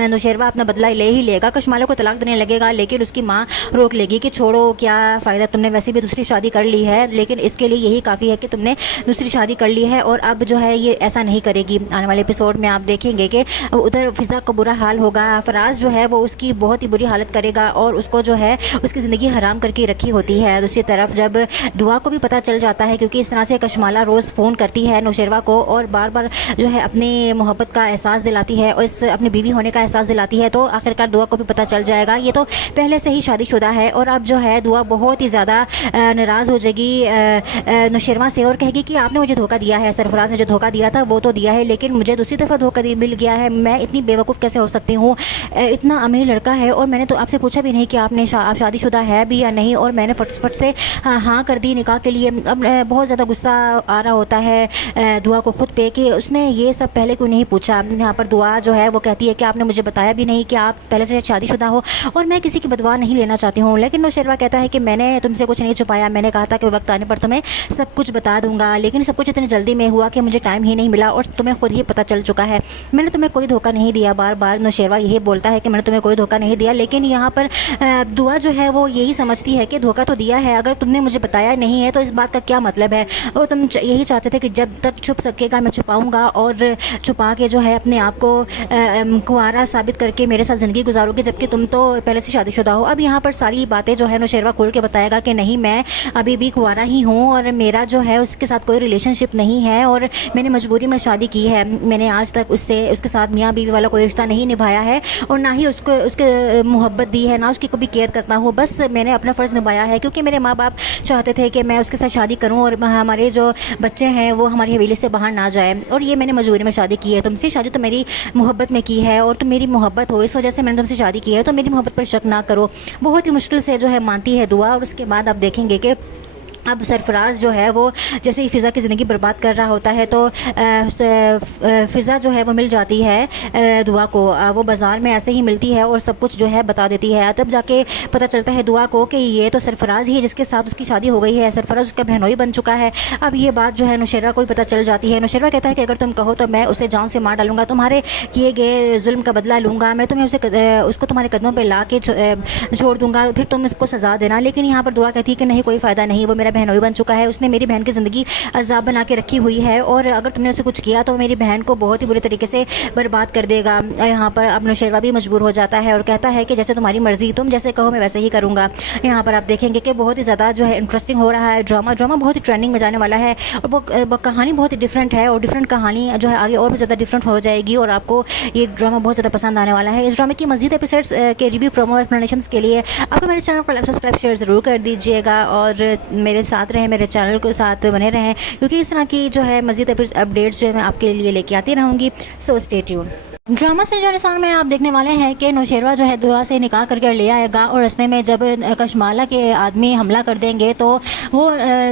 नौशेरवा अपना बदला ले ही लेगा, कशमाला को तलाक देने लगेगा, लेकिन उसकी माँ रोक लेगी कि छोड़ो, क्या फ़ायदा, तुमने वैसे भी दूसरी शादी कर ली है, लेकिन इसके लिए यही काफ़ी है कि तुमने दूसरी शादी कर ली है और अब जो है ये ऐसा नहीं करेगी। आने वाले एपिसोड में आप देखेंगे कि उधर फ़िज़ा का बुरा हाल होगा, फराज जो है वो उसकी बहुत ही बुरी हालत करेगा और उसको जो है उसकी ज़िंदगी हराम करके रखी होती है। दूसरी तरफ जब दुआ को भी पता चल जाता है, क्योंकि इस तरह से कशमाला रोज़ फ़ोन करती है नौशेरवा को और बार बार जो है अपनी मोहब्बत का एहसास दिलाती है और इस अपनी बीवी होने का एहसास दिलाती है, तो आखिरकार दुआ को भी पता चल जाएगा ये तो पहले से ही शादीशुदा है। और अब जो है दुआ बहुत ही ज़्यादा नाराज़ हो जाएगी नौशेरवा से और कहेगी कि आपने मुझे धोखा दिया है, सरफराज ने जो धोखा दिया था वो तो दिया है, लेकिन मुझे दूसरी दफ़ा धोखा मिल गया है। मैं इतनी बेवकूफ़ कैसे हो सकती हूँ, इतना अमीर लड़का है और मैंने तो आपसे पूछा भी नहीं कि आपने आप शादीशुदा है भी या नहीं, और मैंने फट से हाँ कर दी निकाह के लिए। अब बहुत ज़्यादा गुस्सा आ रहा होता है दुआ को खुद पे कि उसने ये सब पहले क्यों नहीं पूछा। यहाँ पर दुआ जो है वो कहती है कि आपने मुझे बताया भी नहीं कि आप पहले से शादीशुदा हो और मैं किसी की बदवा नहीं लेना चाहती हूँ। लेकिन नौशेरवा कहता है कि मैंने तुमसे कुछ नहीं छुपाया, मैंने कहा था कि वक्त आने पर तुम्हें सब कुछ बता दूंगा, लेकिन सब कुछ इतनी जल्दी में हुआ कि मुझे टाइम ही नहीं मिला और तुम्हें खुद ही पता चल चुका है। मैंने तुम्हें कोई धोखा नहीं दिया, बार बार नौशेरवा यही बोलता है कि मैंने तुम्हें कोई धोखा नहीं दिया, लेकिन यहाँ पर दुआ जो है वो यही समझती है कि धोखा तो दिया है, अगर तुमने मुझे बताया नहीं है तो इस बात का क्या मतलब है। और तुम यही चाहते थे कि जब तक छुप सकेगा मैं छुपाऊँगा और छुपा के जो है अपने आप को कुंवारा साबित करके मेरे साथ ज़िंदगी गुजारोगे, जबकि तुम तो पहले से शादीशुदा हो। अब यहाँ पर सारी बातें जो है नौशेरवा खोल के बताएगा कि नहीं, मैं अभी भी कुंवारा ही हूँ और मेरा जो है उसके साथ कोई रिलेशनशिप नहीं है और मैंने मजबूरी में शादी की है। मैंने आज तक उसके साथ मियाँ बीवी वाला कोई रिश्ता नहीं निभाया है और ना ही उसके मोहब्बत दी है, ना उसकी कभी केयर करता हूँ। बस मैंने अपना फ़र्ज़ निभाया है क्योंकि मेरे माँ बाप चाहते थे कि मैं उसके साथ शादी करूँ और हमारे जो बच्चे हैं वो हमारी हवेली से बाहर ना जाए, और ये मैंने मजबूरी में शादी की है। तुमसे शादी तो मेरी मोहब्बत में की है और तुम मेरी मोहब्बत हो, इस वजह से मैंने तुमसे शादी की है, तो मेरी मोहब्बत पर शक ना करो। बहुत ही मुश्किल से जो है मानती है दुआ। और उसके बाद आप देखेंगे कि अब सरफराज जो है वो जैसे ही फ़िज़ा की ज़िंदगी बर्बाद कर रहा होता है तो फ़िज़ा जो है वो मिल जाती है दुआ को। वो बाज़ार में ऐसे ही मिलती है और सब कुछ जो है बता देती है। तब जाके पता चलता है दुआ को कि ये तो सरफराज ही है जिसके साथ उसकी शादी हो गई है, सरफराज उसका बहनोई बन चुका है। अब ये बात जो है नौशेरवा को भी पता चल जाती है। नौशेरवा कहता है कि अगर तुम कहो तो मैं उसे जान से मार डालूंगा, तुम्हारे किए गए जुल्म का बदला लूँगा, मैं तुम्हें उसको तुम्हारे कदमों पर ला के छोड़ दूँगा, फिर तुम इसको सज़ा देना। लेकिन यहाँ पर दुआ कहती है कि नहीं, कोई फ़ायदा नहीं, वो मेरा बहनोई बन चुका है, उसने मेरी बहन की ज़िंदगी अजाब बना के रखी हुई है और अगर तुमने उसे कुछ किया तो मेरी बहन को बहुत ही बुरे तरीके से बर्बाद कर देगा। यहाँ पर अब नौशेरवा भी मजबूर हो जाता है और कहता है कि जैसे तुम्हारी मर्ज़ी, तुम जैसे कहो मैं वैसे ही करूँगा। यहाँ पर आप देखेंगे कि बहुत ही ज़्यादा जो है इंटरेस्टिंग हो रहा है ड्रामा बहुत ही ट्रेंडिंग में जाने वाला है और वो कहानी बहुत ही डिफरेंट है और डिफरेंट कहानी जो है आगे और भी ज़्यादा डिफरेंट हो जाएगी और आपको ये ड्रामा बहुत ज़्यादा पसंद आने वाला है। इस ड्रामे की मज़ीद एपिसोड्स के रिव्यू, प्रोमो, एक्सप्लेनेशंस के लिए आपको मेरे चैनल को सब्सक्राइब शेयर ज़रूर कर दीजिएगा और मेरे साथ रहें, मेरे चैनल के साथ बने रहें, क्योंकि इस तरह की जो है मज़ीद अपडेट्स जो है मैं आपके लिए लेके आती रहूँगी। So stay tuned. ड्रामा से जो इंसान में आप देखने वाले हैं कि नौशेरवा जो है दुआ से निकाह करके ले आएगा और रस्ते में जब कशमाला के आदमी हमला कर देंगे तो वो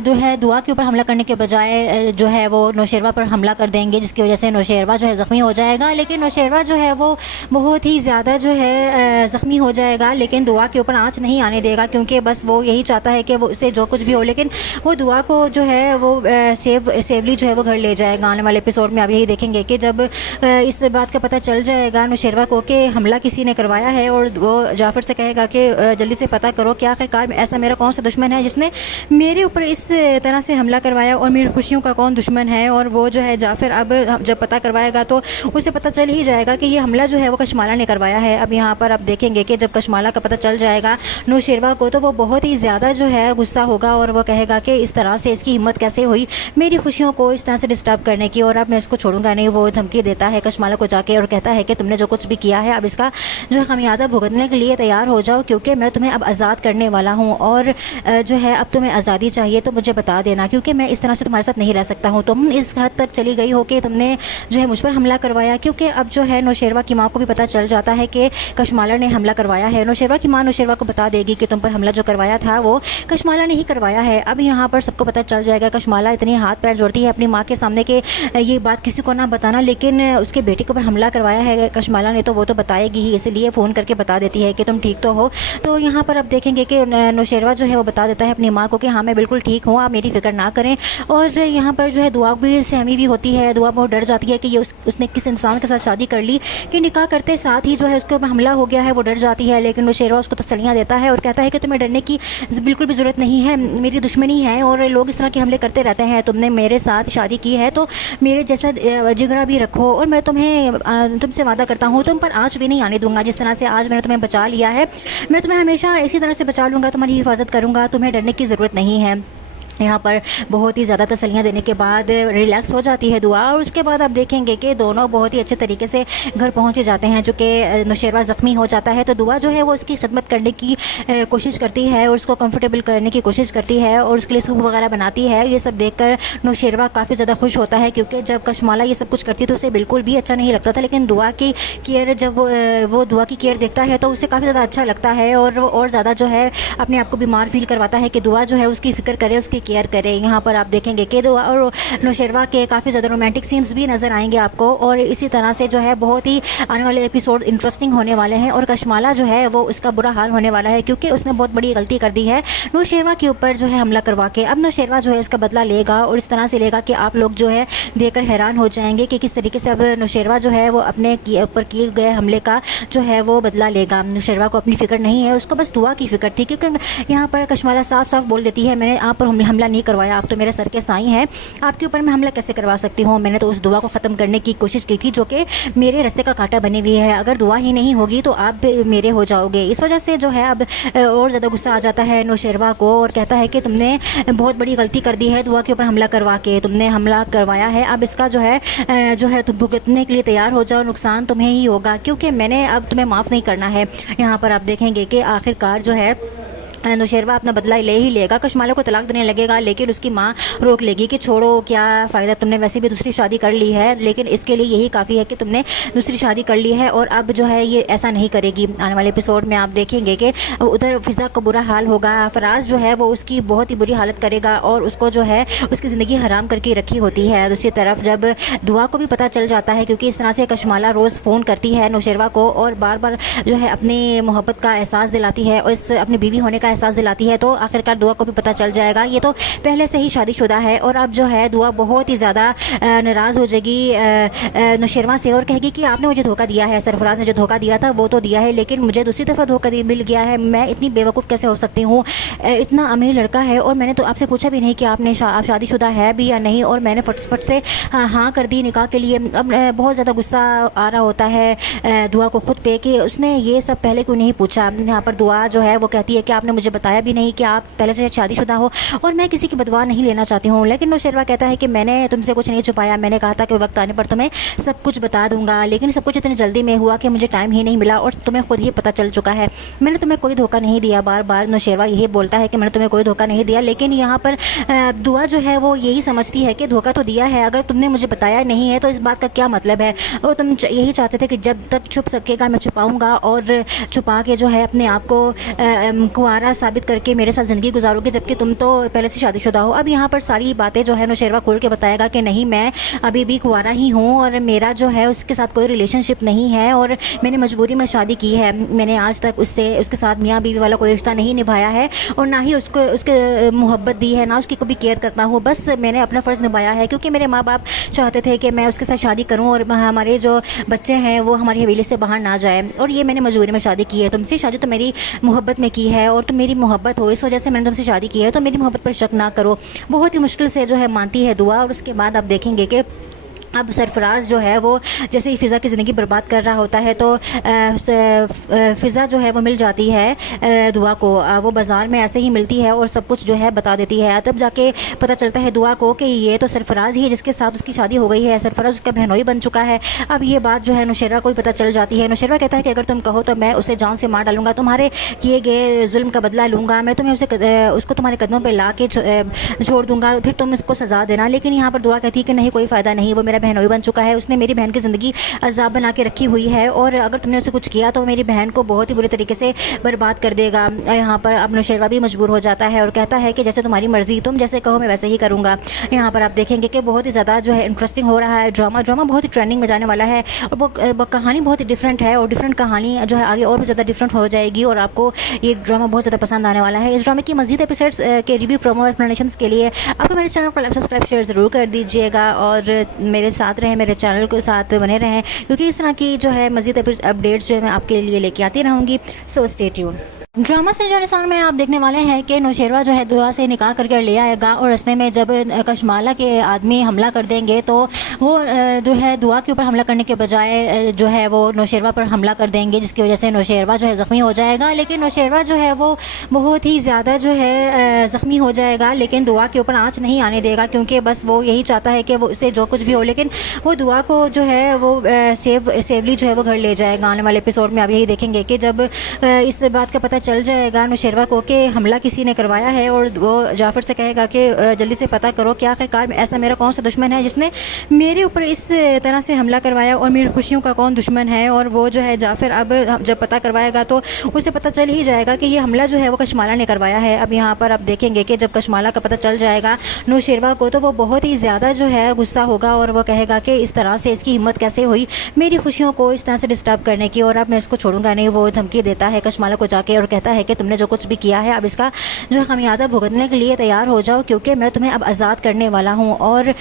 जो है दुआ के ऊपर हमला करने के बजाय जो है वो नौशेरवा पर हमला कर देंगे, जिसकी वजह से नौशेरवा जो है ज़ख्मी हो जाएगा। लेकिन नौशेरवा जो है वो बहुत ही ज़्यादा जो है ज़ख्मी हो जाएगा, लेकिन दुआ के ऊपर आँच नहीं आने देगा क्योंकि बस वो यही चाहता है कि वो उससे जो कुछ भी हो, लेकिन वो दुआ को जो है वो सेवली जो है वो घर ले जाएगा। आने वाले एपिसोड में आप यही देखेंगे कि जब इस बात का पता चल जाएगा नौशेरवा को कि हमला किसी ने करवाया है और वो जाफ़र से कहेगा कि जल्दी से पता करो कि आखिरकार ऐसा मेरा कौन सा दुश्मन है जिसने मेरे ऊपर इस तरह से हमला करवाया और मेरी खुशियों का कौन दुश्मन है। और वो जो है जाफ़र अब जब पता करवाएगा तो उसे पता चल ही जाएगा कि ये हमला जो है वो कशमाला ने करवाया है। अब यहाँ पर आप देखेंगे कि जब कशमाला का पता चल जाएगा नौशेरवा को तो वो बहुत ही ज़्यादा जो है गुस्सा होगा और वो कहेगा कि इस तरह से इसकी हिम्मत कैसे हुई मेरी खुशियों को इस तरह से डिस्टर्ब करने की, और अब मैं इसको छोड़ूंगा नहीं। वो धमकी देता है कशमाला को जाके और कहता है कि तुमने जो कुछ भी किया है अब इसका जो है खमियाजा भुगतने के लिए तैयार हो जाओ, क्योंकि मैं तुम्हें अब आज़ाद करने वाला हूँ, और जो है अब तुम्हें आज़ादी चाहिए तो मुझे बता देना, क्योंकि मैं इस तरह से तुम्हारे साथ नहीं रह सकता हूँ। तुम इस हद तक चली गई हो कि तुमने जो है मुझ पर हमला करवाया, क्योंकि अब जो है नौशेरवा की माँ को भी पता चल जाता है कि कशमाला ने हमला करवाया है। नौशेरवा की माँ नौशेरवा को बता देगी कि तुम पर हमला जो करवाया था वो कशमाला ने ही करवाया है। अब यहाँ पर सबको पता चल जाएगा। कशमाला इतनी हाथ पैर जोड़ती है अपनी माँ के सामने कि ये बात किसी को ना बताना, लेकिन उसके बेटे के ऊपर हमला करवाया है कशमाला ने तो वो तो बताएगी ही, इसलिए फ़ोन करके बता देती है कि तुम ठीक तो हो। तो यहाँ पर अब देखेंगे कि नौशेरवा जो है वो बता देता है अपनी माँ को कि हाँ मैं बिल्कुल ठीक हूँ, आप मेरी फ़िक्र ना करें। और यहाँ पर जो है दुआ भी सहमी भी होती है। दुआ बहुत डर जाती है कि ये उसने किस इंसान के साथ शादी कर ली कि निकाह करते साथ ही जो है उसके ऊपर हमला हो गया है। वो डर जाती है, लेकिन नौशेरवा उसको तसल्लियाँ देता है और कहता है कि तुम्हें डरने की बिल्कुल भी ज़रूरत नहीं है, मेरी दुश्मनी है और लोग इस तरह के हमले करते रहते हैं। तुमने मेरे साथ शादी की है तो मेरे जैसा जिगरा भी रखो, और मैं तुमसे वादा करता हूँ तुम पर आँच भी नहीं आने दूंगा। जिस तरह से आज मैंने तुम्हें बचा लिया है मैं तुम्हें हमेशा इसी तरह से बचा लूँगा, तुम्हारी हिफाजत करूँगा, तुम्हें डरने की ज़रूरत नहीं है। यहाँ पर बहुत ही ज़्यादा तसल्लियाँ देने के बाद रिलैक्स हो जाती है दुआ, और उसके बाद आप देखेंगे कि दोनों बहुत ही अच्छे तरीके से घर पहुँचे जाते हैं। चूँकि नौशेरवा ज़ख्मी हो जाता है तो दुआ जो है वो उसकी खिदमत करने की कोशिश करती है और उसको कंफर्टेबल करने की कोशिश करती है और उसके लिए सूप वगैरह बनाती है। ये सब देखकर नौशेरवा काफ़ी ज़्यादा खुश होता है, क्योंकि जब कशमाला ये सब कुछ करती तो उसे बिल्कुल भी अच्छा नहीं लगता था, लेकिन दुआ की केयर जब वो दुआ की केयर देखता है तो उसे काफ़ी ज़्यादा अच्छा लगता है, और ज़्यादा जो है अपने आप को बीमार फील करवाता है कि दुआ जो है उसकी फ़िक्र करे, उसकी केयर करे। यहाँ पर आप देखेंगे कि दुआ और नौशेरवा के काफ़ी ज़्यादा रोमांटिक सीन्स भी नज़र आएंगे आपको, और इसी तरह से जो है बहुत ही आने वाले एपिसोड इंटरेस्टिंग होने वाले हैं। और कशमाला जो है वो उसका बुरा हाल होने वाला है, क्योंकि उसने बहुत बड़ी गलती कर दी है नौशेरवा के ऊपर जो है हमला करवा के। अब नौशेरवा जो है इसका बदला लेगा, और इस तरह से लेगा कि आप लोग जो है देखकर हैरान हो जाएंगे कि किस तरीके से अब नौशेरवा जो है वो अपने ऊपर किए गए हमले का जो है वो बदला लेगा। नौशेरवा को अपनी फ़िक्र नहीं है, उसको बस दुआ की फ़िक्र थी, क्योंकि यहाँ पर कशमाला साफ साफ बोल देती है मैंने आप पर हमला नहीं करवाया, आप तो मेरे सर के साईं हैं, आपके ऊपर मैं हमला कैसे करवा सकती हूँ। मैंने तो उस दुआ को ख़त्म करने की कोशिश की थी जो कि मेरे रास्ते का कांटा बनी हुई है, अगर दुआ ही नहीं होगी तो आप मेरे हो जाओगे। इस वजह से जो है अब और ज़्यादा गुस्सा आ जाता है नौशेरवा को, और कहता है कि तुमने बहुत बड़ी गलती कर दी है, दुआ के ऊपर हमला करवा के तुमने हमला करवाया है, अब इसका जो है तुम भुगतने के लिए तैयार हो जाओ, नुकसान तुम्हें ही होगा, क्योंकि मैंने अब तुम्हें माफ़ नहीं करना है। यहाँ पर आप देखेंगे कि आखिरकार जो है नौशेरवा अपना बदला ले ही लेगा, कशमाला को तलाक देने लगेगा, लेकिन उसकी माँ रोक लेगी कि छोड़ो क्या फ़ायदा, तुमने वैसे भी दूसरी शादी कर ली है, लेकिन इसके लिए यही काफ़ी है कि तुमने दूसरी शादी कर ली है और अब जो है ये ऐसा नहीं करेगी। आने वाले एपिसोड में आप देखेंगे कि उधर फ़िज़ा का बुरा हाल होगा, फराज जो है वो उसकी बहुत ही बुरी हालत करेगा और उसको जो है उसकी ज़िंदगी हराम करके रखी होती है। दूसरी तरफ जब दुआ को भी पता चल जाता है, क्योंकि इस तरह से कशमाला रोज़ फ़ोन करती है नौशेरवा को और बार बार जो है अपनी मोहब्बत का एहसास दिलाती है और इस अपनी बीवी होने का एहसास दिलाती है, तो आखिरकार दुआ को भी पता चल जाएगा ये तो पहले से ही शादीशुदा है। और अब जो है दुआ बहुत ही ज़्यादा नाराज़ हो जाएगी नौशेरवा से और कहेगी कि आपने मुझे धोखा दिया है, सरफराज ने जो धोखा दिया था वो तो दिया है, लेकिन मुझे दूसरी दफ़ा धोखा मिल गया है, मैं इतनी बेवकूफ़ कैसे हो सकती हूँ, इतना अमीर लड़का है और मैंने तो आपसे पूछा भी नहीं कि आप शादीशुदा है भी या नहीं, और मैंने फट से हाँ कर दी निकाह के लिए। अब बहुत ज़्यादा गुस्सा आ रहा होता है दुआ को खुद पे कि उसने ये सब पहले क्यों नहीं पूछा। यहाँ पर दुआ जो है वो कहती है कि आपने मुझे बताया भी नहीं कि आप पहले से शादीशुदा हो और मैं किसी की बदवा नहीं लेना चाहती हूँ। लेकिन नौशेरवा कहता है कि मैंने तुमसे कुछ नहीं छुपाया, मैंने कहा था कि वक्त आने पर तुम्हें सब कुछ बता दूंगा, लेकिन सब कुछ इतनी जल्दी में हुआ कि मुझे टाइम ही नहीं मिला और तुम्हें खुद ही पता चल चुका है, मैंने तुम्हें कोई धोखा नहीं दिया। बार बार नौशेरवा यही बोलता है कि मैंने तुम्हें कोई धोखा नहीं दिया, लेकिन यहाँ पर दुआ जो है वो यही समझती है कि धोखा तो दिया है, अगर तुमने मुझे बताया नहीं है तो इस बात का क्या मतलब है, और तुम यही चाहते थे कि जब तक छुप सकेगा मैं छुपाऊँगा और छुपा के जो है अपने आप को कुंवारा साबित करके मेरे साथ ज़िंदगी गुजारोगे, जबकि तुम तो पहले से शादीशुदा हो। अब यहाँ पर सारी बातें जो है नौशेरवा खोल के बताएगा कि नहीं, मैं अभी भी कुंवारा ही हूँ और मेरा जो है उसके साथ कोई रिलेशनशिप नहीं है और मैंने मजबूरी में शादी की है, मैंने आज तक उसके साथ मियाँ बीवी वाला कोई रिश्ता नहीं निभाया है और ना ही उसके मोहब्बत दी है, ना उसकी कभी केयर करता हूँ, बस मैंने अपना फ़र्ज़ निभाया है क्योंकि मेरे माँ बाप चाहते थे कि मैं उसके साथ शादी करूँ और हमारे जो बच्चे हैं वो हमारी हवेली से बाहर ना जाए, और ये मैंने मजबूरी में शादी की है। तुमसे शादी तो मेरी मोहब्बत में की है और तुम मेरी मोहब्बत हो, इस वजह से मैंने तुमसे शादी की है, तो मेरी मोहब्बत पर शक ना करो। बहुत ही मुश्किल से जो है मानती है दुआ। और उसके बाद आप देखेंगे कि अब सरफराज जो है वो जैसे ही फ़िज़ा की ज़िंदगी बर्बाद कर रहा होता है तो फ़िज़ा जो है वो मिल जाती है दुआ को। वो बाज़ार में ऐसे ही मिलती है और सब कुछ जो है बता देती है। तब जाके पता चलता है दुआ को कि ये तो सरफराज ही है जिसके साथ उसकी शादी हो गई है, सरफराज उसका बहनोई बन चुका है। अब ये बात जो है नौशेरा को ही पता चल जाती है। नौशेरा कहता है कि अगर तुम कहो तो मैं उसे जान से मार डालूंगा, तुम्हारे किए गए जुल्म का बदला लूँगा, मैं तुम्हें उसको तुम्हारे कदमों पर ला के छोड़ दूँगा, फिर तुम इसको सज़ा देना। लेकिन यहाँ पर दुआ कहती है कि नहीं, कोई फ़ायदा नहीं, वो मेरा बहनोई बन चुका है, उसने मेरी बहन की ज़िंदगी अज़ाब बना के रखी हुई है और अगर तुमने उसे कुछ किया तो मेरी बहन को बहुत ही बुरे तरीके से बर्बाद कर देगा। यहाँ पर अब नौशेरा भी मजबूर हो जाता है और कहता है कि जैसे तुम्हारी मर्ज़ी, तुम जैसे कहो मैं वैसे ही करूँगा। यहाँ पर आप देखेंगे कि बहुत ही ज़्यादा जो है इंटरेस्टिंग हो रहा है ड्रामा बहुत ही ट्रेंडिंग में जाने वाला है और वो कहानी बहुत ही डिफरेंट है और डिफरेंट कहानी जो है आगे और भी ज़्यादा डिफरेंट हो जाएगी और आपको ये ड्रामा बहुत ज़्यादा पसंद आने वाला है। इस ड्रामे की मज़ीद एपिसोड्स के रिव्यू, प्रोमो, एक्सप्लेनेशंस के लिए आपको मेरे चैनल को सब्सक्राइब शेयर ज़रूर कर दीजिएगा और मेरे साथ रहें, मेरे चैनल के साथ बने रहें, क्योंकि इस तरह की जो है मज़ीद अपडेट्स जो है मैं आपके लिए लेके आती रहूँगी। So stay tuned. ड्रामा से जो निशान में आप देखने वाले हैं कि नौशेरवा जो है दुआ से निकाह करके ले आएगा और रास्ते में जब कशमाला के आदमी हमला कर देंगे तो वो जो है दुआ के ऊपर हमला करने के बजाय जो है वो नौशेरवा पर हमला कर देंगे, जिसकी वजह से नौशेरवा जो है ज़ख्मी हो जाएगा। लेकिन नौशेरवा जो है वो बहुत ही ज़्यादा जो है ज़ख्मी हो जाएगा, लेकिन दुआ के ऊपर आँच नहीं आने देगा, क्योंकि बस वो यही चाहता है कि वो उससे जो कुछ भी हो, लेकिन वो दुआ को जो है वो सेवली जो है वो घर ले जाएगा। आने वाले एपिसोड में आप यही देखेंगे कि जब इस बात का पता चल जाएगा नौशेरवा को कि हमला किसी ने करवाया है और वो जाफ़र से कहेगा कि जल्दी से पता करो कि आखिरकार ऐसा मेरा कौन सा दुश्मन है जिसने मेरे ऊपर इस तरह से हमला करवाया और मेरी खुशियों का कौन दुश्मन है। और वो जो है जाफ़र अब जब पता करवाएगा तो उसे पता चल ही जाएगा कि ये हमला जो है वो कशमाला ने करवाया है। अब यहाँ पर आप देखेंगे कि जब कशमाला का पता चल जाएगा नौशेरवा को तो वो बहुत ही ज़्यादा जो है गुस्सा होगा और वो कहेगा कि इस तरह से इसकी हिम्मत कैसे हुई मेरी खुशियों को इस तरह से डिस्टर्ब करने की, और अब मैं इसको छोड़ूंगा नहीं। वो धमकी देता है कशमाला को जाके और कहता है कि तुमने जो कुछ भी किया है अब इसका जो है खमियाजा भुगतने के लिए तैयार हो जाओ, क्योंकि मैं तुम्हें अब आज़ाद करने वाला हूँ और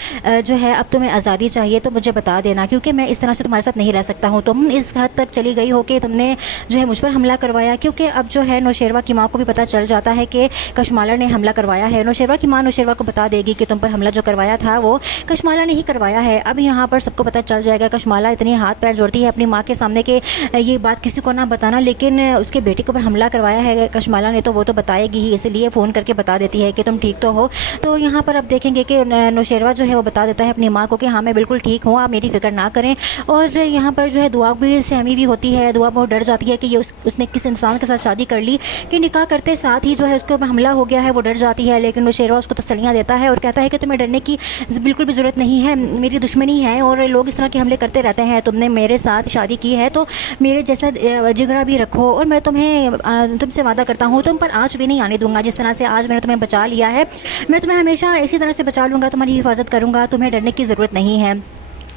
जो है अब तुम्हें आज़ादी चाहिए तो मुझे बता देना, क्योंकि मैं इस तरह से तुम्हारे साथ नहीं रह सकता हूँ। तुम इस हद तक चली गई हो कि तुमने जो है मुझ पर हमला करवाया, क्योंकि अब जो है नौशेरवा की माँ को भी पता चल जाता है कि कशमाला ने हमला करवाया है। नौशेरवा की माँ नौशेरवा को बता देगी कि तुम पर हमला जो करवाया था वो कशमाला ने ही करवाया है। अब यहाँ पर सबको पता चल जाएगा। कशमाला इतनी हाथ पैर जोड़ती है अपनी माँ के सामने कि ये बात किसी को ना बताना, लेकिन उसके बेटे के ऊपर हमला करवाया है कशमाला ने तो वो तो बताएगी ही, इसलिए फ़ोन करके बता देती है कि तुम ठीक तो हो। तो यहाँ पर आप देखेंगे कि नौशेरवा जो है वो बता देता है अपनी माँ को कि हाँ मैं बिल्कुल ठीक हूँ, आप मेरी फ़िक्र ना करें। और यहाँ पर जो है दुआ भी सहमी भी होती है। दुआ बहुत डर जाती है कि ये उसने किस इंसान के साथ शादी कर ली कि निकाह करते साथ ही जो है उसके ऊपर हमला हो गया है। वो डर जाती है, लेकिन नौशेरवा उसको तसल्लियाँ देता है और कहता है कि तुम्हें डरने की बिल्कुल भी ज़रूरत नहीं है, मेरी दुश्मनी है और लोग इस तरह के हमले करते रहते हैं। तुमने मेरे साथ शादी की है तो मेरे जैसा जिगरा भी रखो और मैं तुमसे वादा करता हूँ तुम पर आँच भी नहीं आने दूंगा। जिस तरह से आज मैंने तुम्हें बचा लिया है मैं तुम्हें हमेशा इसी तरह से बचा लूँगा, तुम्हारी हिफाजत करूँगा, तुम्हें डरने की ज़रूरत नहीं है।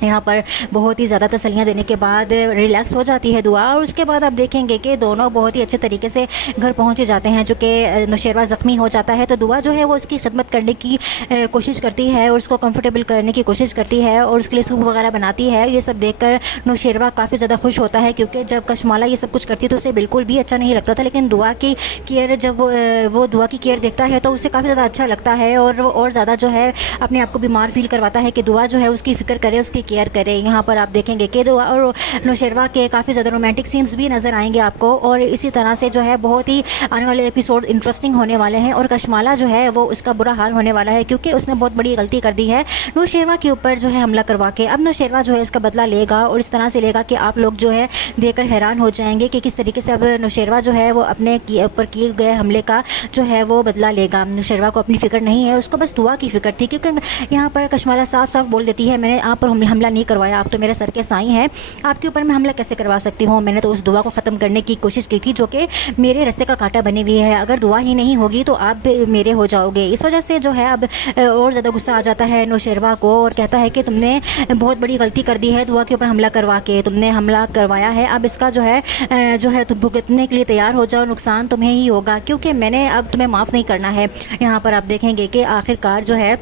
यहाँ पर बहुत ही ज़्यादा तसल्लियाँ देने के बाद रिलैक्स हो जाती है दुआ और उसके बाद आप देखेंगे कि दोनों बहुत ही अच्छे तरीके से घर पहुँचे जाते हैं। चूँकि नौशेरवा ज़ख्मी हो जाता है तो दुआ जो है वो उसकी खिदमत करने की कोशिश करती है और उसको कंफर्टेबल करने की कोशिश करती है और उसके लिए सूप वगैरह बनाती है। ये सब देखकर नौशेरवा काफ़ी ज़्यादा खुश होता है, क्योंकि जब कशमाला ये सब कुछ करती तो उसे बिल्कुल भी अच्छा नहीं लगता था, लेकिन दुआ की केयर जब वो दुआ की केयर देखता है तो उसे काफ़ी ज़्यादा अच्छा लगता है और वो और ज़्यादा जो है अपने आप को बीमार फील करवाता है कि दुआ जो है उसकी फ़िक्र करे, उसकी केयर करे। यहाँ पर आप देखेंगे कि दुआ और नौशेरवा के काफ़ी ज़्यादा रोमांटिक सीन्स भी नज़र आएंगे आपको और इसी तरह से जो है बहुत ही आने वाले एपिसोड इंटरेस्टिंग होने वाले हैं। और कशमाला जो है वो उसका बुरा हाल होने वाला है, क्योंकि उसने बहुत बड़ी गलती कर दी है नौशेरवा के ऊपर जो है हमला करवा के। अब नौशेरवा जो है इसका बदला लेगा और इस तरह से लेगा कि आप लोग जो है देखकर हैरान हो जाएंगे कि किस तरीके से अब नौशेरवा जो है वो अपने ऊपर किए गए हमले का जो है वो बदला लेगा। नौशेरवा को अपनी फ़िक्र नहीं है, उसको बस दुआ की फ़िक्र थी, क्योंकि यहाँ पर कशमाला साफ साफ बोल देती है मैंने आप पर हमला नहीं करवाया, आप तो मेरे सर के साईं हैं, आपके ऊपर मैं हमला कैसे करवा सकती हूँ। मैंने तो उस दुआ को ख़त्म करने की कोशिश की थी जो कि मेरे रास्ते का कांटा बनी हुई है, अगर दुआ ही नहीं होगी तो आप मेरे हो जाओगे। इस वजह से जो है अब और ज़्यादा गुस्सा आ जाता है नौशेरवा को और कहता है कि तुमने बहुत बड़ी गलती कर दी है, दुआ के ऊपर हमला करवा के तुमने हमला करवाया है, अब इसका जो है तुम भुगतने के लिए तैयार हो जाओ, नुकसान तुम्हें ही होगा, क्योंकि मैंने अब तुम्हें माफ़ नहीं करना है। यहाँ पर आप देखेंगे कि आखिरकार जो है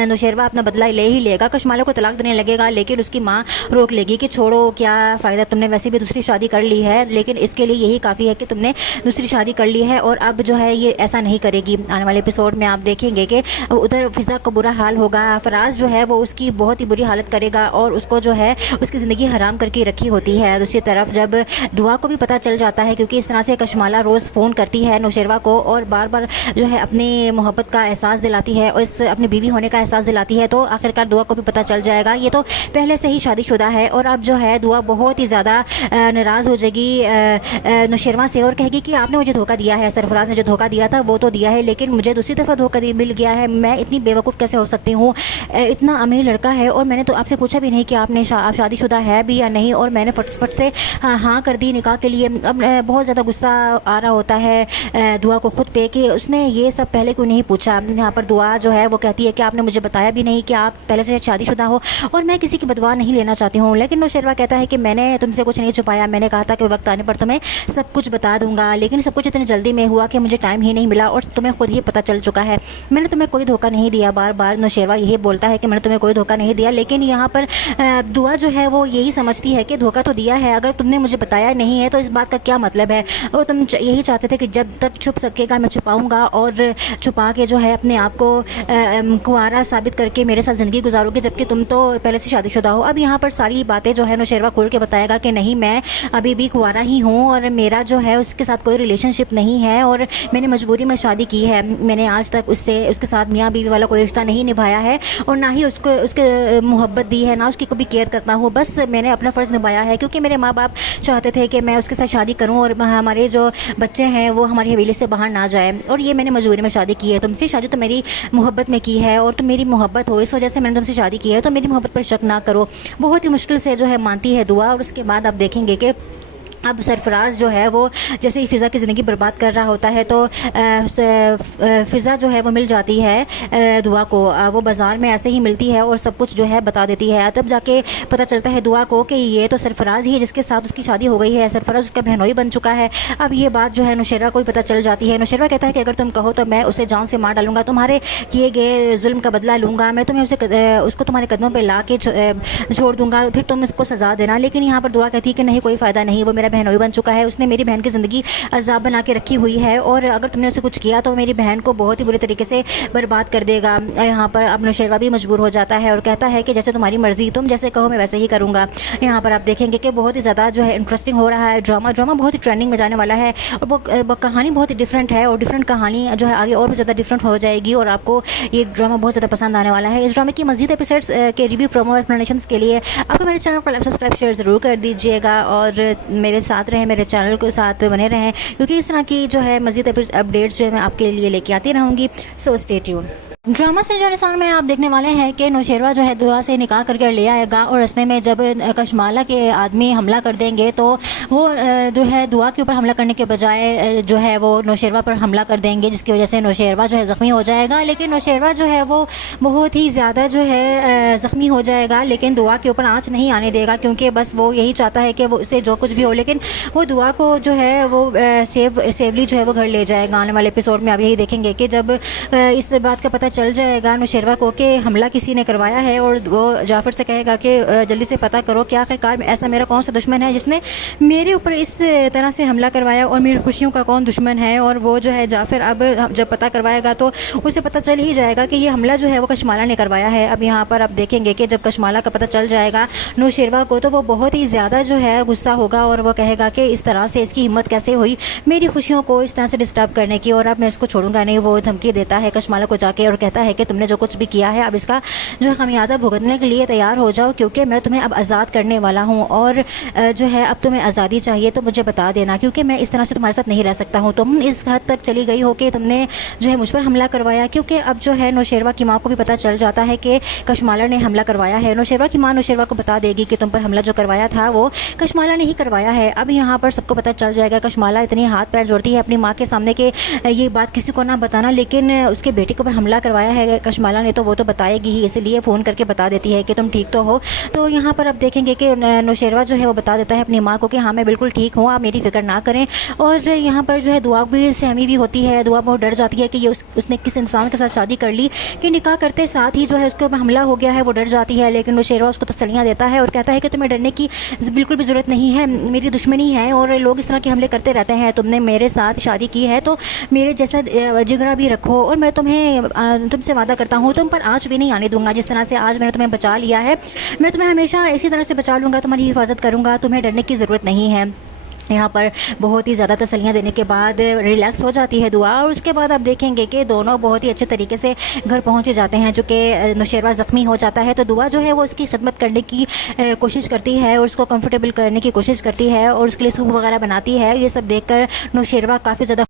नौशेरवा अपना बदला ले ही लेगा, कशमाला को तलाक देने लगेगा, लेकिन उसकी माँ रोक लेगी कि छोड़ो, क्या फ़ायदा, तुमने वैसे भी दूसरी शादी कर ली है, लेकिन इसके लिए यही काफ़ी है कि तुमने दूसरी शादी कर ली है और अब जो है ये ऐसा नहीं करेगी। आने वाले एपिसोड में आप देखेंगे कि उधर फ़िज़ा का बुरा हाल होगा, फराज जो है वो उसकी बहुत ही बुरी हालत करेगा और उसको जो है उसकी ज़िंदगी हराम करके रखी होती है। दूसरी तरफ जब दुआ को भी पता चल जाता है, क्योंकि इस तरह से कशमाला रोज़ फ़ोन करती है नौशेरवा को और बार बार जो है अपनी मोहब्बत का एहसास दिलाती है और इस अपनी बीवी होने का एहसास दिलाती है, तो आखिरकार दुआ को भी पता चल जाएगा ये तो पहले से ही शादीशुदा है। और अब जो है दुआ बहुत ही ज़्यादा नाराज़ हो जाएगी नौशेरवा से और कहेगी कि आपने मुझे धोखा दिया है, सरफराज ने जो धोखा दिया था वो तो दिया है, लेकिन मुझे दूसरी दफ़ा धोखा मिल गया है। मैं इतनी बेवकूफ़ कैसे हो सकती हूँ, इतना अमीर लड़का है और मैंने तो आपसे पूछा भी नहीं कि आप शादीशुदा है भी या नहीं, और मैंने फट से हाँ कर दी निकाह के लिए। अब बहुत ज़्यादा गुस्सा आ रहा होता है दुआ को खुद पे कि उसने ये सब पहले क्यों नहीं पूछा। यहाँ पर दुआ जो है वो कहती है कि आपने मुझे बताया भी नहीं कि आप पहले से शादीशुदा हो और मैं किसी की बदवा नहीं लेना चाहती हूँ। लेकिन नौशेरवा कहता है कि मैंने तुमसे कुछ नहीं छुपाया, मैंने कहा था कि वक्त आने पर तुम्हें सब कुछ बता दूंगा, लेकिन सब कुछ इतनी जल्दी में हुआ कि मुझे टाइम ही नहीं मिला और तुम्हें खुद ही पता चल चुका है। मैंने तुम्हें कोई धोखा नहीं दिया, बार बार नौशेरवा यही बोलता है कि मैंने तुम्हें कोई धोखा नहीं दिया, लेकिन यहाँ पर दुआ जो है वो यही समझती है कि धोखा तो दिया है, अगर तुमने मुझे बताया नहीं है तो इस बात का क्या मतलब है। और तुम यही चाहते थे कि जब तक छुप सकेगा मैं छुपाऊंगा और छुपा के जो है अपने आप को कुंवारा साबित करके मेरे साथ ज़िंदगी गुजारोगे, जबकि तुम तो पहले से शादीशुदा हो। अब यहाँ पर सारी बातें जो है नौशेरवा खोल के बताएगा कि नहीं, मैं अभी भी कुंवारा ही हूँ और मेरा जो है उसके साथ कोई रिलेशनशिप नहीं है और मैंने मजबूरी में शादी की है। मैंने आज तक उसके साथ मियाँ बीवी वाला कोई रिश्ता नहीं निभाया है और ना ही उसके मोहब्बत दी है, ना उसकी कभी केयर करता हूँ। बस मैंने अपना फ़र्ज़ निभाया है क्योंकि मेरे माँ बाप चाहते थे कि मैं उसके साथ शादी करूँ और हमारे जो बच्चे हैं वो हमारी हवेली से बाहर ना जाए, और ये मैंने मजबूरी में शादी की है। तुमसे शादी तो मेरी मोहब्बत में की है और तुम मेरी मोहब्बत हो, इस वजह से मैंने तुमसे शादी की है, तो मेरी मोहब्बत पर शक ना करो। बहुत ही मुश्किल से जो है मानती है दुआ। और उसके बाद आप देखेंगे कि अब सरफराज जो है वो जैसे ही फ़िज़ा की ज़िंदगी बर्बाद कर रहा होता है तो फ़िज़ा जो है वो मिल जाती है दुआ को। वो बाज़ार में ऐसे ही मिलती है और सब कुछ जो है बता देती है। तब जाके पता चलता है दुआ को कि ये तो सरफराज ही है जिसके साथ उसकी शादी हो गई है, सरफराज उसका बहनोई बन चुका है। अब ये बात जो है नौशेरवा को भी पता चल जाती है। नौशेरवा कहता है कि अगर तुम कहो तो मैं उसे जान से मार डालूंगा, तुम्हारे किए गए जुल्म का बदला लूँगा, मैं तुम्हें उसको तुम्हारे कदमों पर ला के छोड़ दूँगा, फिर तुम इसको सज़ा देना। लेकिन यहाँ पर दुआ कहती है कि नहीं, कोई फ़ायदा नहीं, वो मेरा बहनोई बन चुका है, उसने मेरी बहन की ज़िंदगी अजाब बना के रखी हुई है और अगर तुमने उसे कुछ किया तो मेरी बहन को बहुत ही बुरे तरीके से बर्बाद कर देगा। यहाँ पर अब नौशेरवा भी मजबूर हो जाता है और कहता है कि जैसे तुम्हारी मर्ज़ी, तुम जैसे कहो मैं वैसे ही करूँगा। यहाँ पर आप देखेंगे कि बहुत ही ज़्यादा जो है इंटरेस्टिंग हो रहा है ड्रामा बहुत ही ट्रेंडिंग में जाने वाला है और वो कहानी बहुत ही डिफरेंट है और डिफरेंट कहानी जो है आगे और भी ज़्यादा डिफरेंट हो जाएगी और आपको ये ड्रामा बहुत ज़्यादा पसंद आने वाला है। इस ड्रामे की मज़ीद एपिसोड्स के रिव्यू, प्रोमो, एक्सप्लेनेशंस के लिए आपको मेरे चैनल को सब्सक्राइब शेयर ज़रूर कर दीजिएगा और मेरे साथ रहें, मेरे चैनल के साथ बने रहें, क्योंकि इस तरह की जो है मज़ीद अपडेट्स जो है मैं आपके लिए लेके आती रहूँगी। So stay tuned. ड्रामा से जो निशान में आप देखने वाले हैं कि नौशेरवा जो है दुआ से निकाह करके ले आएगा और रस्ते में जब कशमाला के आदमी हमला कर देंगे तो वो जो है दुआ के ऊपर हमला करने के बजाय जो है वो नौशेरवा पर हमला कर देंगे, जिसकी वजह से नौशेरवा जो है ज़ख्मी हो जाएगा। लेकिन नौशेरवा जो है वो बहुत ही ज़्यादा जो है ज़ख्मी हो जाएगा, लेकिन दुआ के ऊपर आँच नहीं आने देगा क्योंकि बस वो यही चाहता है कि वो उससे जो कुछ भी हो, लेकिन वो दुआ को जो है वो सेवली जो है वो घर ले जाएगा। आने वाले एपिसोड में आप यही देखेंगे कि जब इस बात का पता चल जाएगा नौशेरवा को कि हमला किसी ने करवाया है और वो जाफ़र से कहेगा कि जल्दी से पता करो कि आखिरकार ऐसा मेरा कौन सा दुश्मन है जिसने मेरे ऊपर इस तरह से हमला करवाया और मेरी खुशियों का कौन दुश्मन है। और वो जो है जाफ़र अब जब पता करवाएगा तो उसे पता चल ही जाएगा कि ये हमला जो है वो कशमाला ने करवाया है। अब यहाँ पर आप देखेंगे कि जब कशमाला का पता चल जाएगा नौशेरवा को तो वो बहुत ही ज़्यादा जो है गुस्सा होगा और वो कहेगा कि इस तरह से इसकी हिम्मत कैसे हुई मेरी खुशियों को इस तरह से डिस्टर्ब करने की, और अब मैं इसको छोड़ूंगा नहीं। वो धमकी देता है कशमाला को जाके और कहता है कि तुमने जो कुछ भी किया है अब इसका जो है खमियाजा भुगतने के लिए तैयार हो जाओ, क्योंकि मैं तुम्हें अब आज़ाद करने वाला हूँ और जो है अब तुम्हें आज़ादी चाहिए तो मुझे बता देना, क्योंकि मैं इस तरह से तुम्हारे साथ नहीं रह सकता हूँ। तुम इस हद तक चली गई हो कि तुमने जो है मुझ पर हमला करवाया, क्योंकि अब जो है नौशेरवा की माँ को भी पता चल जाता है कि कशमाला ने हमला करवाया है। नौशेरवा की माँ नौशेरवा को बता देगी कि तुम पर हमला जो करवाया था वो कशमाला ने ही करवाया है। अब यहाँ पर सबको पता चल जाएगा। कशमाला इतनी हाथ पैर जोड़ती है अपनी माँ के सामने कि ये बात किसी को ना बताना, लेकिन उसके बेटे के ऊपर हमला करवाया है कशमाला ने तो वो तो बताएगी ही, इसलिए फ़ोन करके बता देती है कि तुम ठीक तो हो। तो यहाँ पर अब देखेंगे कि नौशेरवा जो है वो बता देता है अपनी माँ को कि हाँ मैं बिल्कुल ठीक हूँ, आप मेरी फ़िक्र ना करें। और यहाँ पर जो है दुआ भी सहमी भी होती है। दुआ बहुत डर जाती है कि ये उसने किस इंसान के साथ शादी कर ली कि निकाह करते साथ ही जो है उसके ऊपर हमला हो गया है। वो डर जाती है, लेकिन नौशेरवा उसको तसल्लियाँ देता है और कहता है कि तुम्हें डरने की बिल्कुल भी ज़रूरत नहीं है, मेरी दुश्मनी है और लोग इस तरह के हमले करते रहते हैं। तुमने मेरे साथ शादी की है तो मेरे जैसा जिगरा भी रखो और मैं तुमसे वादा करता हूँ तुम पर आँच भी नहीं आने दूंगा। जिस तरह से आज मैंने तुम्हें बचा लिया है मैं तुम्हें हमेशा इसी तरह से बचा लूँगा, तुम्हारी हिफाजत करूँगा, तुम्हें डरने की ज़रूरत नहीं है। यहाँ पर बहुत ही ज़्यादा तसल्लियाँ देने के बाद रिलैक्स हो जाती है दुआ। और उसके बाद आप देखेंगे कि दोनों बहुत ही अच्छे तरीके से घर पहुँचे जाते हैं। जो कि नौशेरवा ज़ख्मी हो जाता है तो दुआ जो है वो उसकी खिदमत करने की कोशिश करती है और उसको कंफर्टेबल करने की कोशिश करती है और उसके लिए सूप वगैरह बनाती है। ये सब देखकर नौशेरवा काफ़ी ज़्यादा